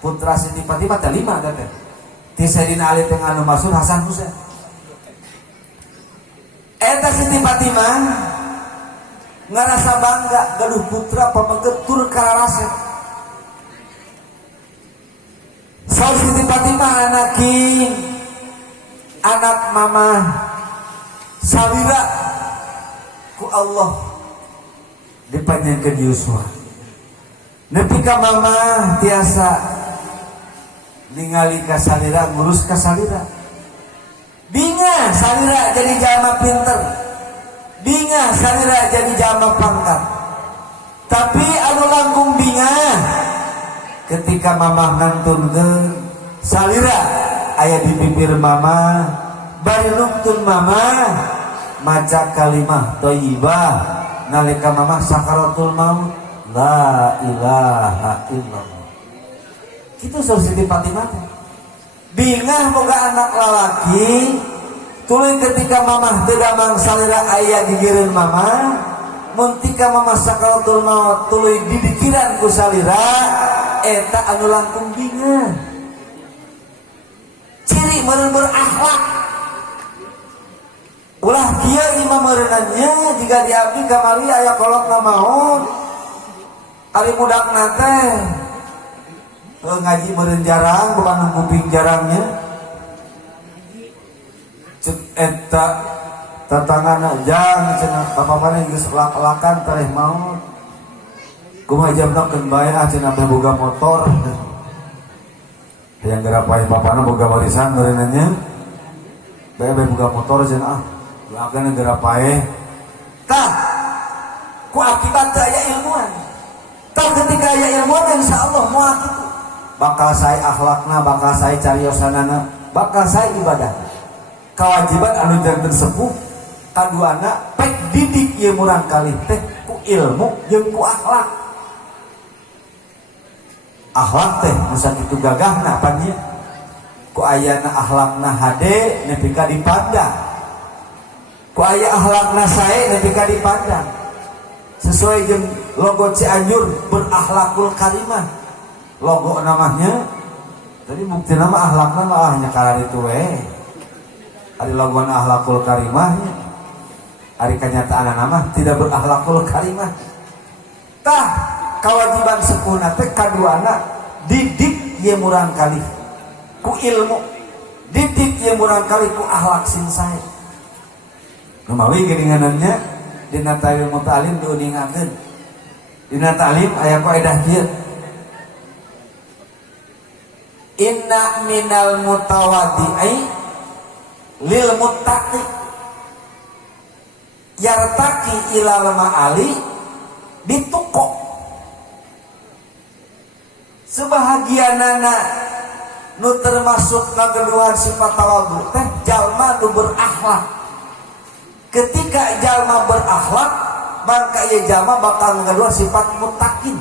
Putra Siti Fatimah teh 5 teh. Ti Sayyidina Ali teh anu masuk Hasan Husein. Eta Siti Fatimah ngarasa bangga gaduh putra pamengget tur kalarasep. Saur Siti Fatimah anak mama Sawira ku Allah dipanjangkeun yuswa. Nepi ka mama tiasa ningali ka salira, ngurus ka salira. Binga salira jadi jalma pinter. Binga salira jadi jalma pangkat. Tapi anu langkung binga ketika mama ngantunkeun salira aya di bibir mama, bari lumtun mama maca kalimah thayyibah nalika mama sakaratul maut, la ilaha illallah. Kitu saur Siti Fatimah. Bingah boga anak lalaki, tuluy ketika mama teu damang salira aya di gireun mama, mun tika mama sakaratul maut tuluy didikiran ku salira, eta anu langkung bingah. Ciri meureun berakhlak. Ulah kieu imam meureunannya jika diabdi kamari aya kolotna maut. Ari budakna teh ngaji meureun jarang bukan kuping jarangnya. Cek eta tatangana jang cenah bapa-bapana geus lak-lakan tareh maut. Kumaha jamna keun bae cenah boga motor. Yang gerapain bapana boga warisan meureunannya. Bae boga motor cenah doakeun gerapae. Tah ku akibat teu aya ilmuan. Tah ketika aya ilmuan insyaallah moal kitu. Bakal sae akhlakna, bakal sae cariosanana, bakal sae ibadah. Kewajiban anu janten sepuh kaduana pek didik ieu murang kalih teh ku ilmu jeung ku akhlak. Akhlak teh nu sakitu gagahna pan ieu. Ku ayana akhlakna hade nepi ka dipandang. Ku aya akhlakna sae nepi ka dipandang. Sesuai jeung logo Cianjur berakhlakul karimah. Logo namanya. Jadi bukti nama akhlakna mah nya kalar itu we. Ari logoan akhlakul karimahnya. Ari kenyataan nama tidak berakhlakul karimah. Tah kewajiban sepuhna teh kaduana didik ieu murang kalih ku ilmu, didik ieu murang kalih ku akhlak sing sae. Numawi geuninganna dina ta'lim muta'alim diuningakeun. Dina ta'lim aya kaidah kieu. Inna minal mutawaddi'i lil muttaqi yartaqi ilal ma'ali bituqo. Sebahagianana nu termasuk ngageluhan sifat tawadhu teh jalma nu berakhlak. Ketika jalma berakhlak, maka ieu jalma bakal ngageluhan sifat muttaqin,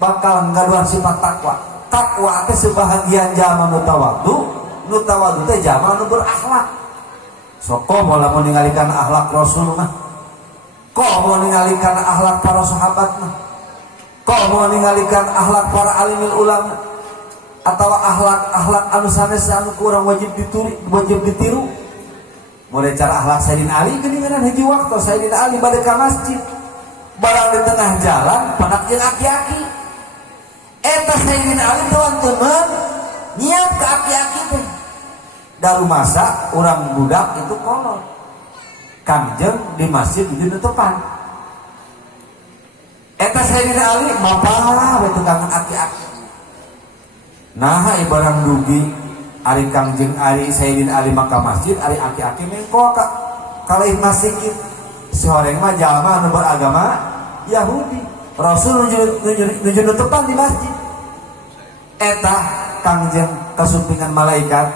bakal ngageluhan sifat takwa. Takwa teh sebahagian jalma nu tawadhu teh jalma nu berakhlak. Soko mola mau ningalikeun akhlak Rasul mah. Kok mau ningalikeun akhlak para sahabat mah. Kok mau ningalikeun akhlak para alimul ulama atau akhlak anu sanes anu kurang wajib ditiru. Mulai cara akhlak Sayyidina Ali geuningan hiji waktu Sayyidina Ali bade ka masjid. Barang di tengah jalan panak jeung aki-aki. Eta Sayyidina Ali teman-teman nyiap ke aki-aki teh. Daru masa urang budak itu kolot. Kangjeng di masjid di depan. Sayyidina Ali mapah we tukang aki-aki. Nah ibarang dugi ari Kangjeng ari Sayyidina Ali maka masjid ari aki-aki mengko kalih masjid soreng mah jalma anu beragama Yahudi. Rasul nuju nutupan di masjid. Eta Kangjeng kasumpingan malaikat.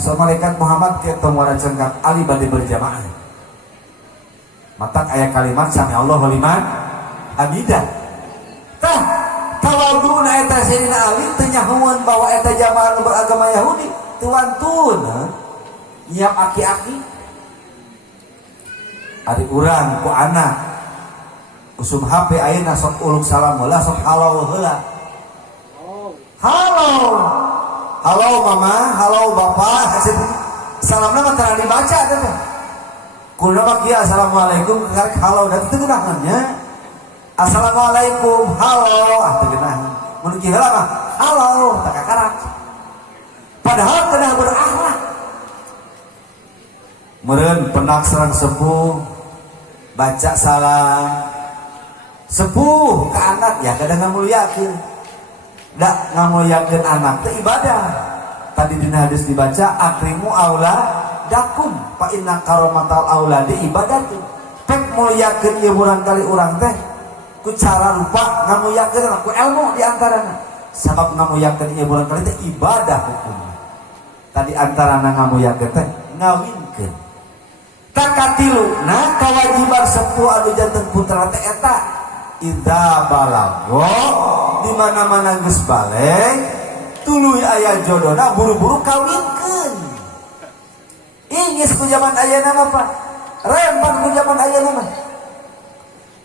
So malaikat Muhammad ketemu rancangkan Ali bade berjamaah. Matak aya kalimat sami Allahu liman hamidah. Tah tawaduna eta Sayyidina Ali teu nyahoeun bahwa eta jamaah anu beragama Yahudi tuantun nyiap aki-aki. Ari urang ku anak usum HP ayeuna sok uluk salam heula sok halo heula. Halo. Halo mama, halo bapak. Salamna mah tara dibaca teh. Kunaon mah kieu assalamualaikum karek halo da teu geunahannya. Assalamualaikum, halo, teu geunahan. Mun kieu heula mah halo, teu kakarak. Padahal teu berakhlak. Meureun penak sareng sepuh baca salam. Sepuh ke anak ya kadang ngamuliakeun. Da ngamuliakeun anak teh ibadah. Tadi dina hadis dibaca akrimu auladakum fa inna karamatal auladi ibadatu. Pek muliakeun ieu barangkali urang teh ku cara rupa ngamuliakeun ku ilmu di antarana. Sabab ngamuliakeun ieu barangkali teh ibadah hukumna. Tadi antarana ngamuliakeun teh ngawinkeun. Takatiluna kewajiban sepuh anu janten putra teh eta idza balago di mana-mana geus balik tuluy aya jodona buru-buru kawinkeun. Ingis ku zaman ayeuna mah Pak. Rempat ku zaman ayeuna mah.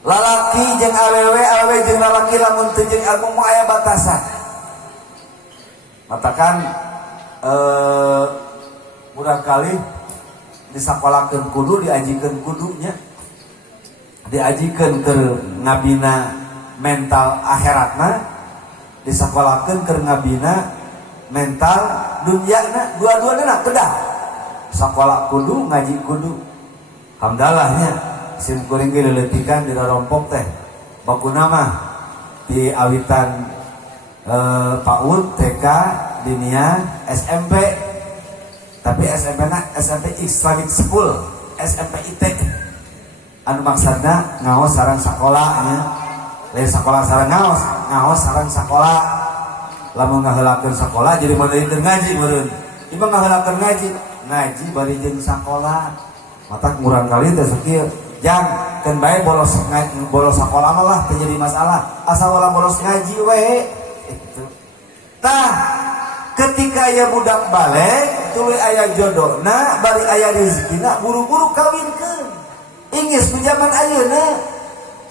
Lalaki jeung awewe jeung lalaki lamun teu jeung ilmu mah aya batasan. Matakan murangkali disakolakeun kudu diajikeun kudunya. Diajikeun keur ngabina mental akhiratna, disakolakeun keur ngabina mental dunyana, dua-duana kedah. Sakola kudu, ngaji kudu. Alhamdulillahnya sim kuring ge leuletikan di rompok teh. Bakuna mah di awitan PAUD, TK, dinia, SMP. Tapi SMP-na SMP Islamic School, SMP IT. Anu maksudna ngaos sareng sakola nya. Lain sakola sareng ngaos sareng sakola. Lamun ngaheulakeun sakola jadi modalikeun ngaji meureun. Ieu ngaheulakeun ngaji bari jeung sakola. Matak murang kali teh sakieu. Jang keun bae bolos sakola mah lah teu jadi masalah. Asal ulah bolos ngaji we. Itu. Tah ketika aya budak balik, tuluy aya jodona, bari aya rezekina, buru-buru kawinkeun. Ingis ku zaman ayeuna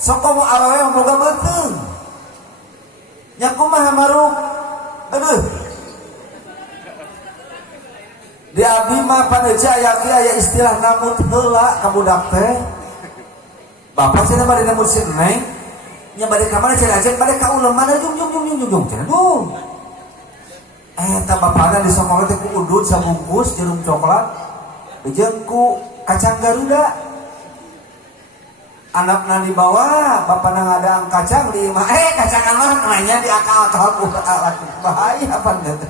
sok komo awewe boga beuteung. Nya kumaha maruk? Aduh. Di abdi mah paneja aya istilah namut heula ka budak teh. Bapak cenah bade namut si Neng, nya bade ka mana cenah ajeng bade ka uleum mana jung cenah duh. Eta bapana disokong teh ku udud sabungkus jeruk coklat jeung ku kacang Garuda. Anakna di bawah, bapakna ngadang kacang di imah. Kacangan mah nanya di akal-akal bahaya apa enggak?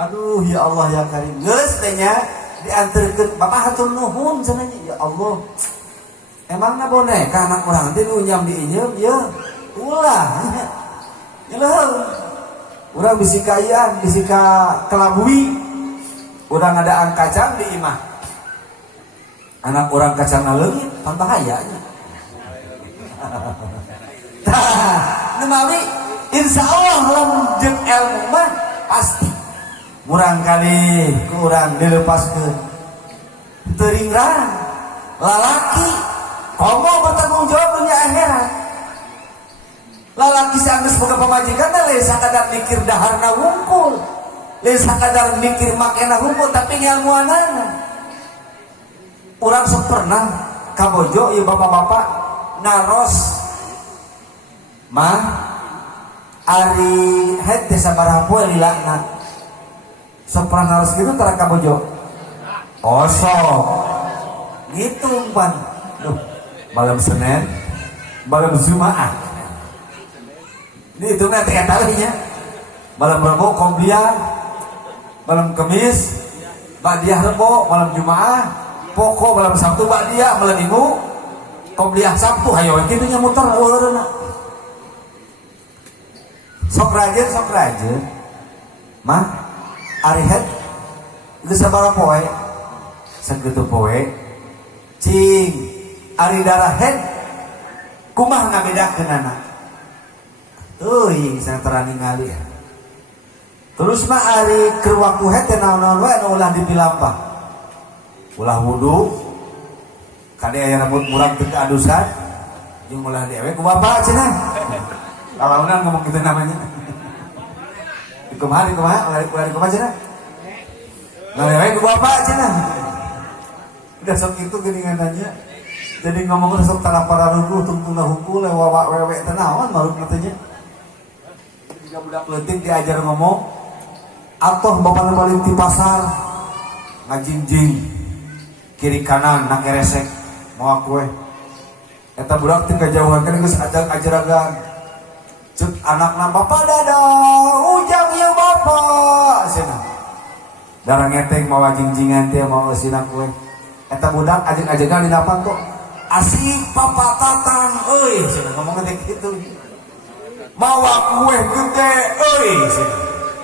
Aduh ya Allah ya Karim. Geus teh nya dianterkeun bapak hatur nuhun cenah ya Allah. Emangna boneka anak urang teh nu nyam di ieu ieu. Ulah. Ileuh. Urang bisi ka ieu, bisi ka kelabui. Urang ngadang kacang di imah. Anak orang kacang leungit pan bahayanya. Tah, nemawi insyaallah lamun jeung ilmu mah pasti murang kali ku urang dilepaskeun. Teu ringrang lalaki komo bertanggung jawab dunia akhirat. Lalaki sanes boga pamajikan lain sakadar mikir daharna wungkul. Lain sakadar mikir makena wungkul tapi ngilmuanana. Urang sok pernah kabojo ieu bapak-bapak naros mah ari head teh sabaraha poe lilana. Sok pernah naros kitu tara kabojo. Oh sok. Gitu umpan. Duh, malam Senin, malam Jumaah. Ini itu nanti etalinya. Malam Rebo Kombian, malam Kamis Badiah Rebo, malam Jumaah Poko, malam Sabtu Badiah, malam Minggu Kombiah Sabtu. Hayo kitu nya muter eureuna. Sok rajin. Mah ari het geus sabaraha poe? Sakitu poe. Cing ari darah het kumaha ngabedakeunana? Teuing santara ningali ya. Terus mah ari keur waktu het teh naon-naon wae anu ulah dipilampah. Ulah wudu, kade aya rambut murag teu adusan, jeung ulah dewe ku bapak cenah. Kalaunan ngomong kitu namanya. Kumaha ulah kumaha cenah? Ngarewe ku bapak cenah. Udah sok itu geuningan nanya. Jadi ngomong sok tara pararuku tungtungna hukul wawa wewe teh naon maruk teh nya. Jika budak leutik diajar ngomong atoh bapak balik di pasar ngajingjing kiri kanan nak resek mau aku eta budak teh kajauhan kan geus ajaragan cek anakna bapak dada ujang ieu bapak cenah darah ngeteng mau jingjingan teh mau sina kue eta budak ajeg-ajegan di dapan kok asik papa tatang euy cenah ngomong teh kitu mawa kue gede euy cenah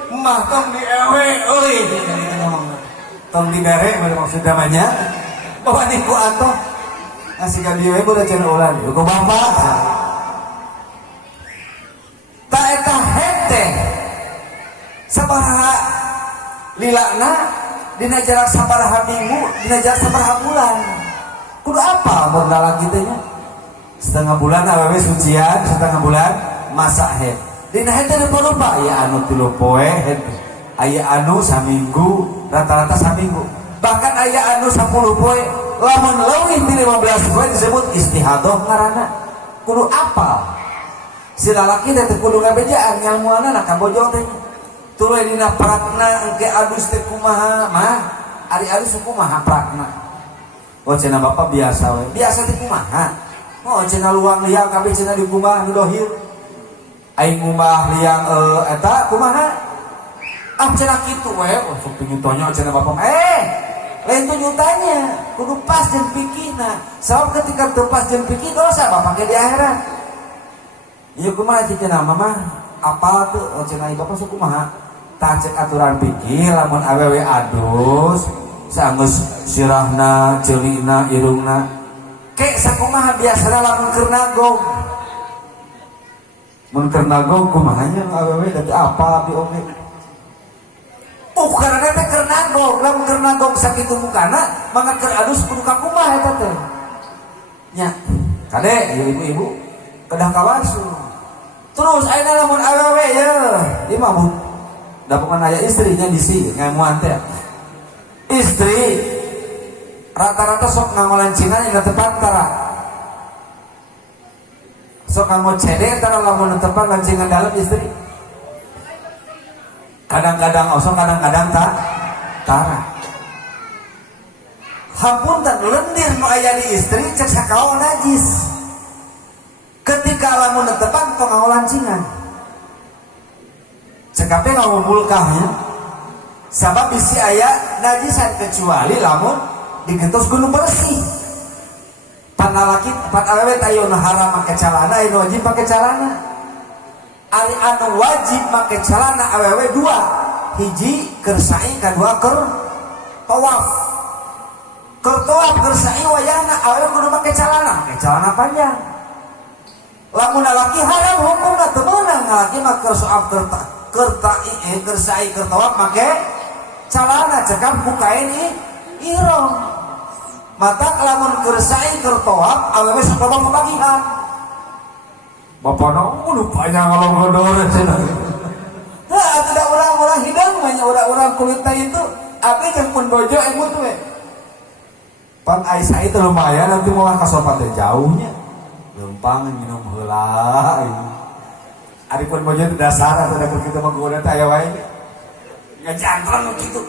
mah tong di ewe euy tong di bere maksud namanya bahwa niku atoh ngasih ka dieu udah cenah ulah dieu ku bapak ta eta hete sabaraha lilana dina jarak sabaraha minggu dina jarak sabaraha bulan kudu apa mun lalaki teh nya setengah bulan awewe sucian setengah bulan masak het dina het teh rupa-rupa aya anu 3 poe het aya anu saminggu rata-rata saminggu bahkan aya anu 10 poe lamun leuwih ti 15 poe disebut istihadah ngaranna kudu apal si lalaki teh kudu ngabejaan ngalmuanna ka bojo teh tuluy dina prakna engke adus teh kumaha mah ari-ari kumaha prakna oh cenah bapak biasa we biasa teh kumaha oh cenah luang liang kabeh cenah di kumah nu dohir aing ngubah liang eta kumaha cenah kitu we sok pingin tanya cenah bapak lain tuh nyutanya kudu pas jeung pikirna sabab ketika teu pas jeung pikir dosa bapak ge di akhirat ieu kumaha cenah mama apa tuh cenah bapak sok kumaha tah cek aturan pikir lamun awewe adus saenggeus sirahna ceulina irungna kek sakumaha biasana lamun keur nagong mun keur nagong kumaha nya awewe dadi apa di oge karena teh keur nagong lamun keur nagong sakitu mukana mangga keur adus kudu ka kumaha eta teh nya kade ibu-ibu kedah kawasu terus ayeuna lamun awewe ye ieu mah dapungan aya istrinya di sini ngamuan teh istri rata-rata sok ngamolancingan ina tepat tara sok ngamo cede tara lamun tepat lancingan dalam istri kadang-kadang osok kadang-kadang tara hapunten lendir nu aya di istri cek sakaon najis ketika lamun tepat tong ngamolancingan cekape ngawumbulkahnya sabab bisi aya najisan kecuali lamun digentos kudu bersih pan lalaki pan awewe ayeuna haram make calana anu wajib make calana ari anu wajib make calana awewe 2 hiji keur sa'i kadua keur tawaf keur tawaf keur sa'i wayahna awewe kudu make calana panjang lamun lalaki haram hukumna teu meunang lalaki mah keur soal keur sa'i keur tawaf make calana cekap ku kain ihram mata lamun keur sa'i keur tawaf awewe sakoba pabagihan bapana lupa nya ngalonggodor cenah ada orang-orang hidang banyak orang-orang kulit itu abi jeung pun bojo emut we pan Aisyah itu lumayan nanti mau kasopan teh jauhnya lempang minum heula ari pun bojo teh dasar atau da kitu mah goda teh aya wae ngajangkang kitu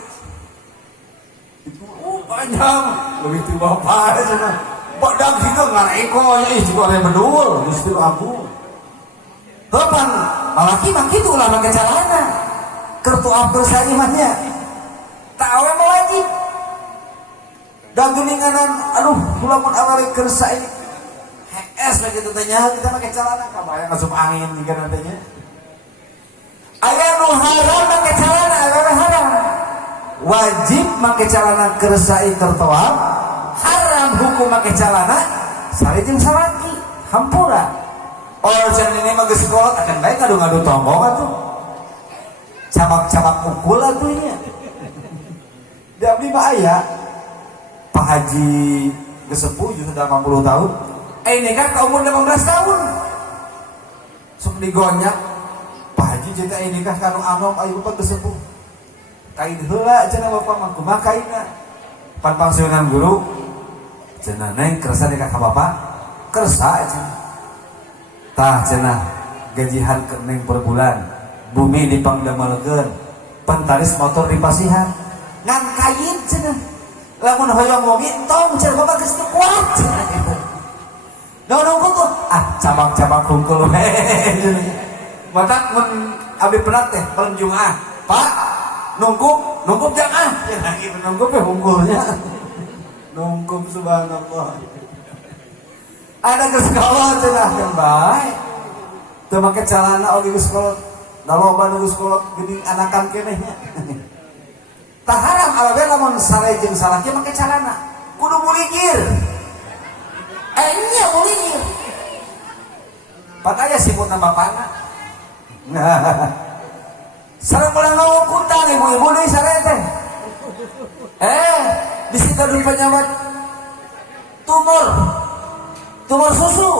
itu panjang lebih ti bapak cenah badak kitu ngareko nya ih juga aya bedul justru aku kapan malaki mah kitu ulah make calana kertu abdur saimannya tak awe mah wajib dan geninganan aduh lamun awal keur sae HS lagi gitu tanya kita make calana kabayang asup angin juga nantinya aya nu haram make calana aya haram wajib make calana keur sae tertoab haram hukum make calana sare jeung salaki hampura oh jan ini mah geus kolot akan bae ngadu-ngadu tombong atuh cabak-cabak ukul atuh nya di abdi mah aya Pak Haji geus sepuh sudah 80 tahun nikah ke umur 18 tahun sok digonyak Pak Haji jeung nikah kanu anom aya bapak geus sepuh kain heula cenah bapak mah kumaha kainna pan pangsieunan guru cenah neng kersa nikah ka bapak kersa cenah tah cenah gajihan ke neng per bulan bumi dipangdamelkeun pentaris motor dipasihan ngan kain cenah lamun hoyong mobil tong cenah bapak geus kuat cenah kitu nunggu tuh cabang-cabang hungkul matak mun abdi penat teh malam Jumat Pak nunggu jangan cenah kitu nunggu pe hungkulnya nunggu subhanallah ada geus kolot cenah kan bae teu make calana oge geus kolot da loba nu geus kolot geuning anakan kenehnya tah haram awewe lamun sare jeung salaki make calana kudu muligir nya muligir pataya sibutna bapana sareng ulang ngawukundang ibu-ibu deui sare teh disikadun penyawat tumor susu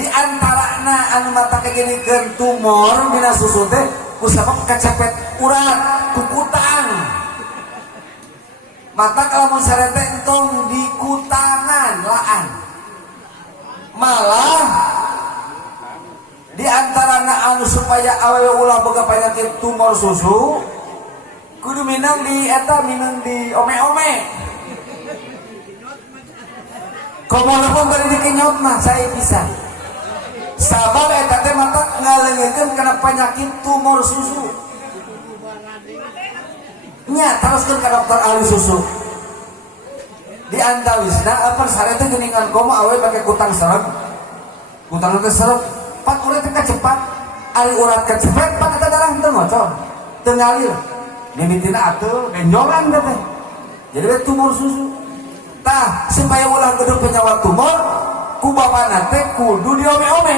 di antarana anu mata kagenikeun tumor dina susu teh kusabab kacepet urat kukutang mata kalau sarete entong di kutangan laan malah di antarana anu supaya awewe ulah boga penyakit tumor susu kudu minum di ome-ome komo pun bari dikenyot mah saya bisa sabab eta teh mata ngaleungkeun kana penyakit tumor susu nya teruskeun ka dokter ahli susu di antawisna apa sare teh geuningan komo awewe pake kutang serep kutang teh serep pan urang teh kacepat ari urat kacepet pan eta darah teu ngocor teu ngalir mimitina atuh benjolan teh jadi tumor susu tah supaya ulah gedung penyawa tumor ku bapana teh kudu diome-ome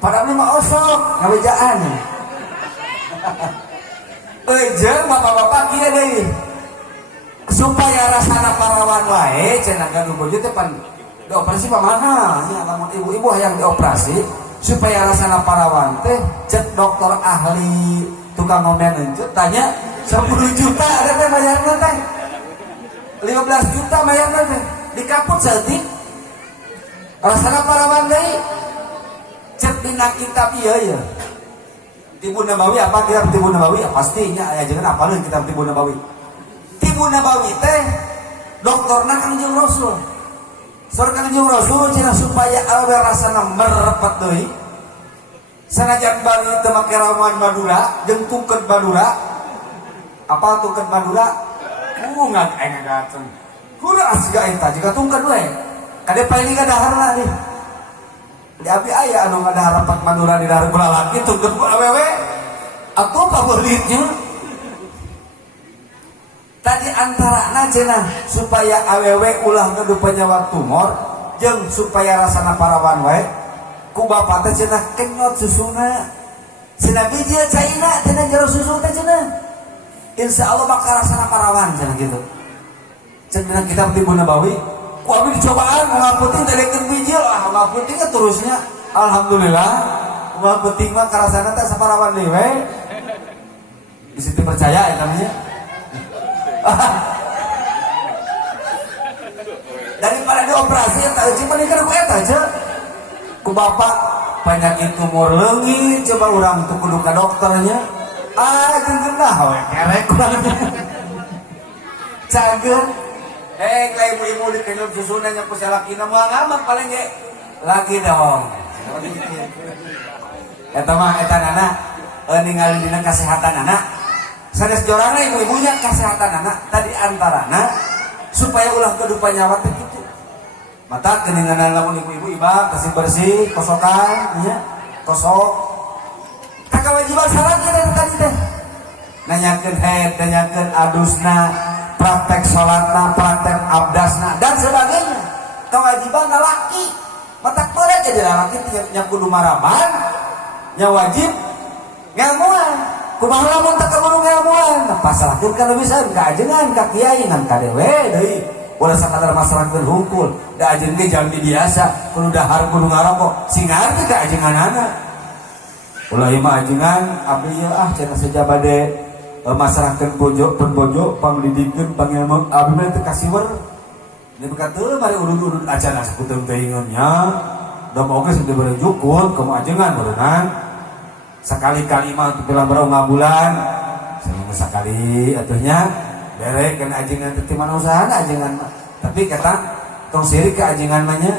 pada mah osok ngabejaan jeung bapak-bapak kieu deui supaya rasana parawan wae cenah ganu bojo teh pan dioperasi pamahal nya lamun ibu-ibu hayang dioperasi supaya rasana parawan teh cek dokter ahli tukang ngomen enceut tanya 10 juta ada teh bayarna teh 15 juta bayarna teh dikaput saeutik rasana parawan deui cek dina kitab ieu ya Tibun Nabawi apa kitab Tibun Nabawi pastinya aya jeung apaleun kitab Tibun Nabawi Tibun Nabawi teh doktorna Kangjeng Rasul Sor Kangjeng Rasul cenah supaya awewe rasana merepet deui sanajan bari teu make ramuan Madura jeung tungked Madura apa tungked Madura ngan engatkeun kudu asga eta jiga tungked we kade paling kadaharna nih di abdi aya anu ngadahar rapat Madura di dahar bulalaki tungked ku awewe atuh favoritnya tadi antarana cenah supaya awewe ulah ngadu penyawa tumor jeung supaya rasana parawan wae ku bapa teh cenah kenyot susuna cenah bijil caina cenah jero susu teh cenah insyaallah bakal rasana parawan cenah gitu cenah kitab Tibun Nabawi ku abdi dicobaan ngaputing teh dekeun bijil ngaputing terusnya alhamdulillah ngaputing mah karasana teh saparawan deui we bisa dipercaya eta nya daripada dioperasi eta cuma dikeun ku eta aja ku bapak penyakit tumor leungit coba urang teu kudu ka dokternya jeung geunah we kerek urang cageun kayak ibu-ibu di kenyot susunan yang punya laki nama ngamak paling ge lagi dong. Eta mah eta nana ningali dina kesehatan anak. Sanes jorana ibu-ibunya kesehatan anak tadi antarana supaya ulah kedupa nyawa teh kitu. Mata keninganan lamun ibu-ibu ibak kasih bersih, kosokan, nya, kosok. Tak kewajiban salat kita tadi teh. Nanyakeun head, nanyakeun adusna, praktek salatna, praktek abdasna dan sebagainya. Kewajiban laki. Mata korek aja laki nya kudu maraban, nya wajib ngamuan. Kumaha lamun teu kaburu ngamuan? Pasrahkeun ka bisa ka ajengan, ka kiai ngan ka dewe deui. Ulah sakadar masyarakat hungkul, da ajeun ge jalmi biasa, kudu dahar kudu ngarokok, singar teh ka ajenganana. Ulah ieu mah ajengan abdi cenah saja bade masyarakat bojo panglidikeun pangilmu abdi mah teu kasiwer. Ini berkata mari urut-urut acara sakuteung teuingeun nya. Da oge sudah berjukun komo ajengan berenang. Sekali-kali mah teu pilah barang ngabulan. Seminggu sakali atuhnya bere kana ajengan teh mana usaha ajengan mah. Tapi kata tong sirik ke ajengan mah nya.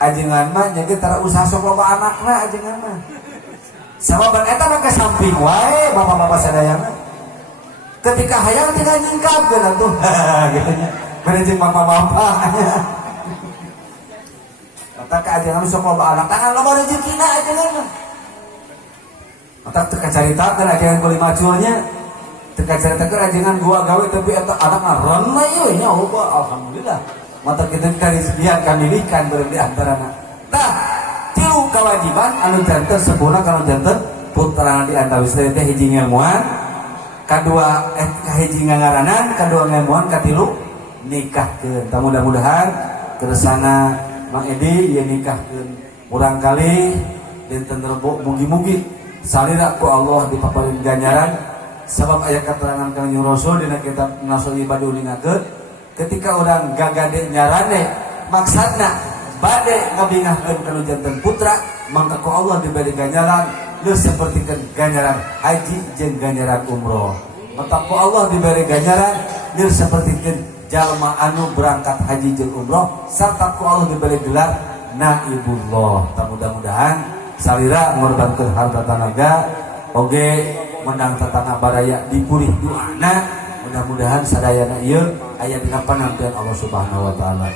Ajengan mah nya ge tara usaha sok loba anakna ajengan mah. Sababan eta mah kesamping wae bapak-bapak sadaya mah. Ketika hayang tinggal nyingkapkeun atuh gitu nya. Berejeng bapak-bapaknya. Mata ke ajengan sok loba anak tangan loba rezekina ajengan mah. Mata teu kacaritakeun ajengan kuli maculnya. Teu kacaritakeun ajengan gua gawe tapi eta anakna renna ieu nya loba alhamdulillah. Mata kita karizkian kamilikan berada di antarana. Tah, tilu kewajiban anu janten sepuhna kalau janten putra di antawis teh hiji ngilmuan, kadua hiji ngangaranan, kadua ngilmuan, katilu nikahkeun. Tah mudah-mudahan keresana Mang Edi ieu nikahkeun urang kali dinten Rebo mugi-mugi salira ku Allah dipaparin ganjaran sabab aya keterangan Kanjeng Rasul dina kitab Nasul Ibadah ulingakeun ketika urang gagade nyarane maksudna bade ngabingahkeun kana janten putra mangka ku Allah diberi ganjaran geus sapertikeun ganjaran haji jeung ganjaran umroh. Mata ku Allah diberi ganjaran geus sapertikeun jalma anu berangkat haji jeung umroh sarta ku Allah diberi gelar naibullah. Mudah-mudahan salira ngorbankeun harta tenaga oge menang tatana baraya dipurih doana. Mudah-mudahan sadayana ieu aya dina panampian Allah Subhanahu wa taala.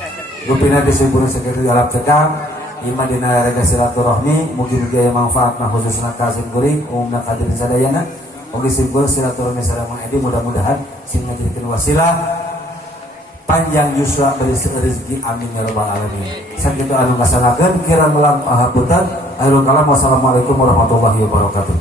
Gupina disebut sekali alap cekam iman dina rega silaturahmi mugi-mugi aya manfaatna khususna ka kuring umumna kadir sadayana oge simpul silaturahmi sareng Mang Edi mudah-mudahan sing ngajadikeun wasilah panjang yusra beri rezeki amin ya rabbal alamin. Sakitu anu ngasanakeun kira melang hapunten akhirul kalam wassalamualaikum warahmatullahi wabarakatuh.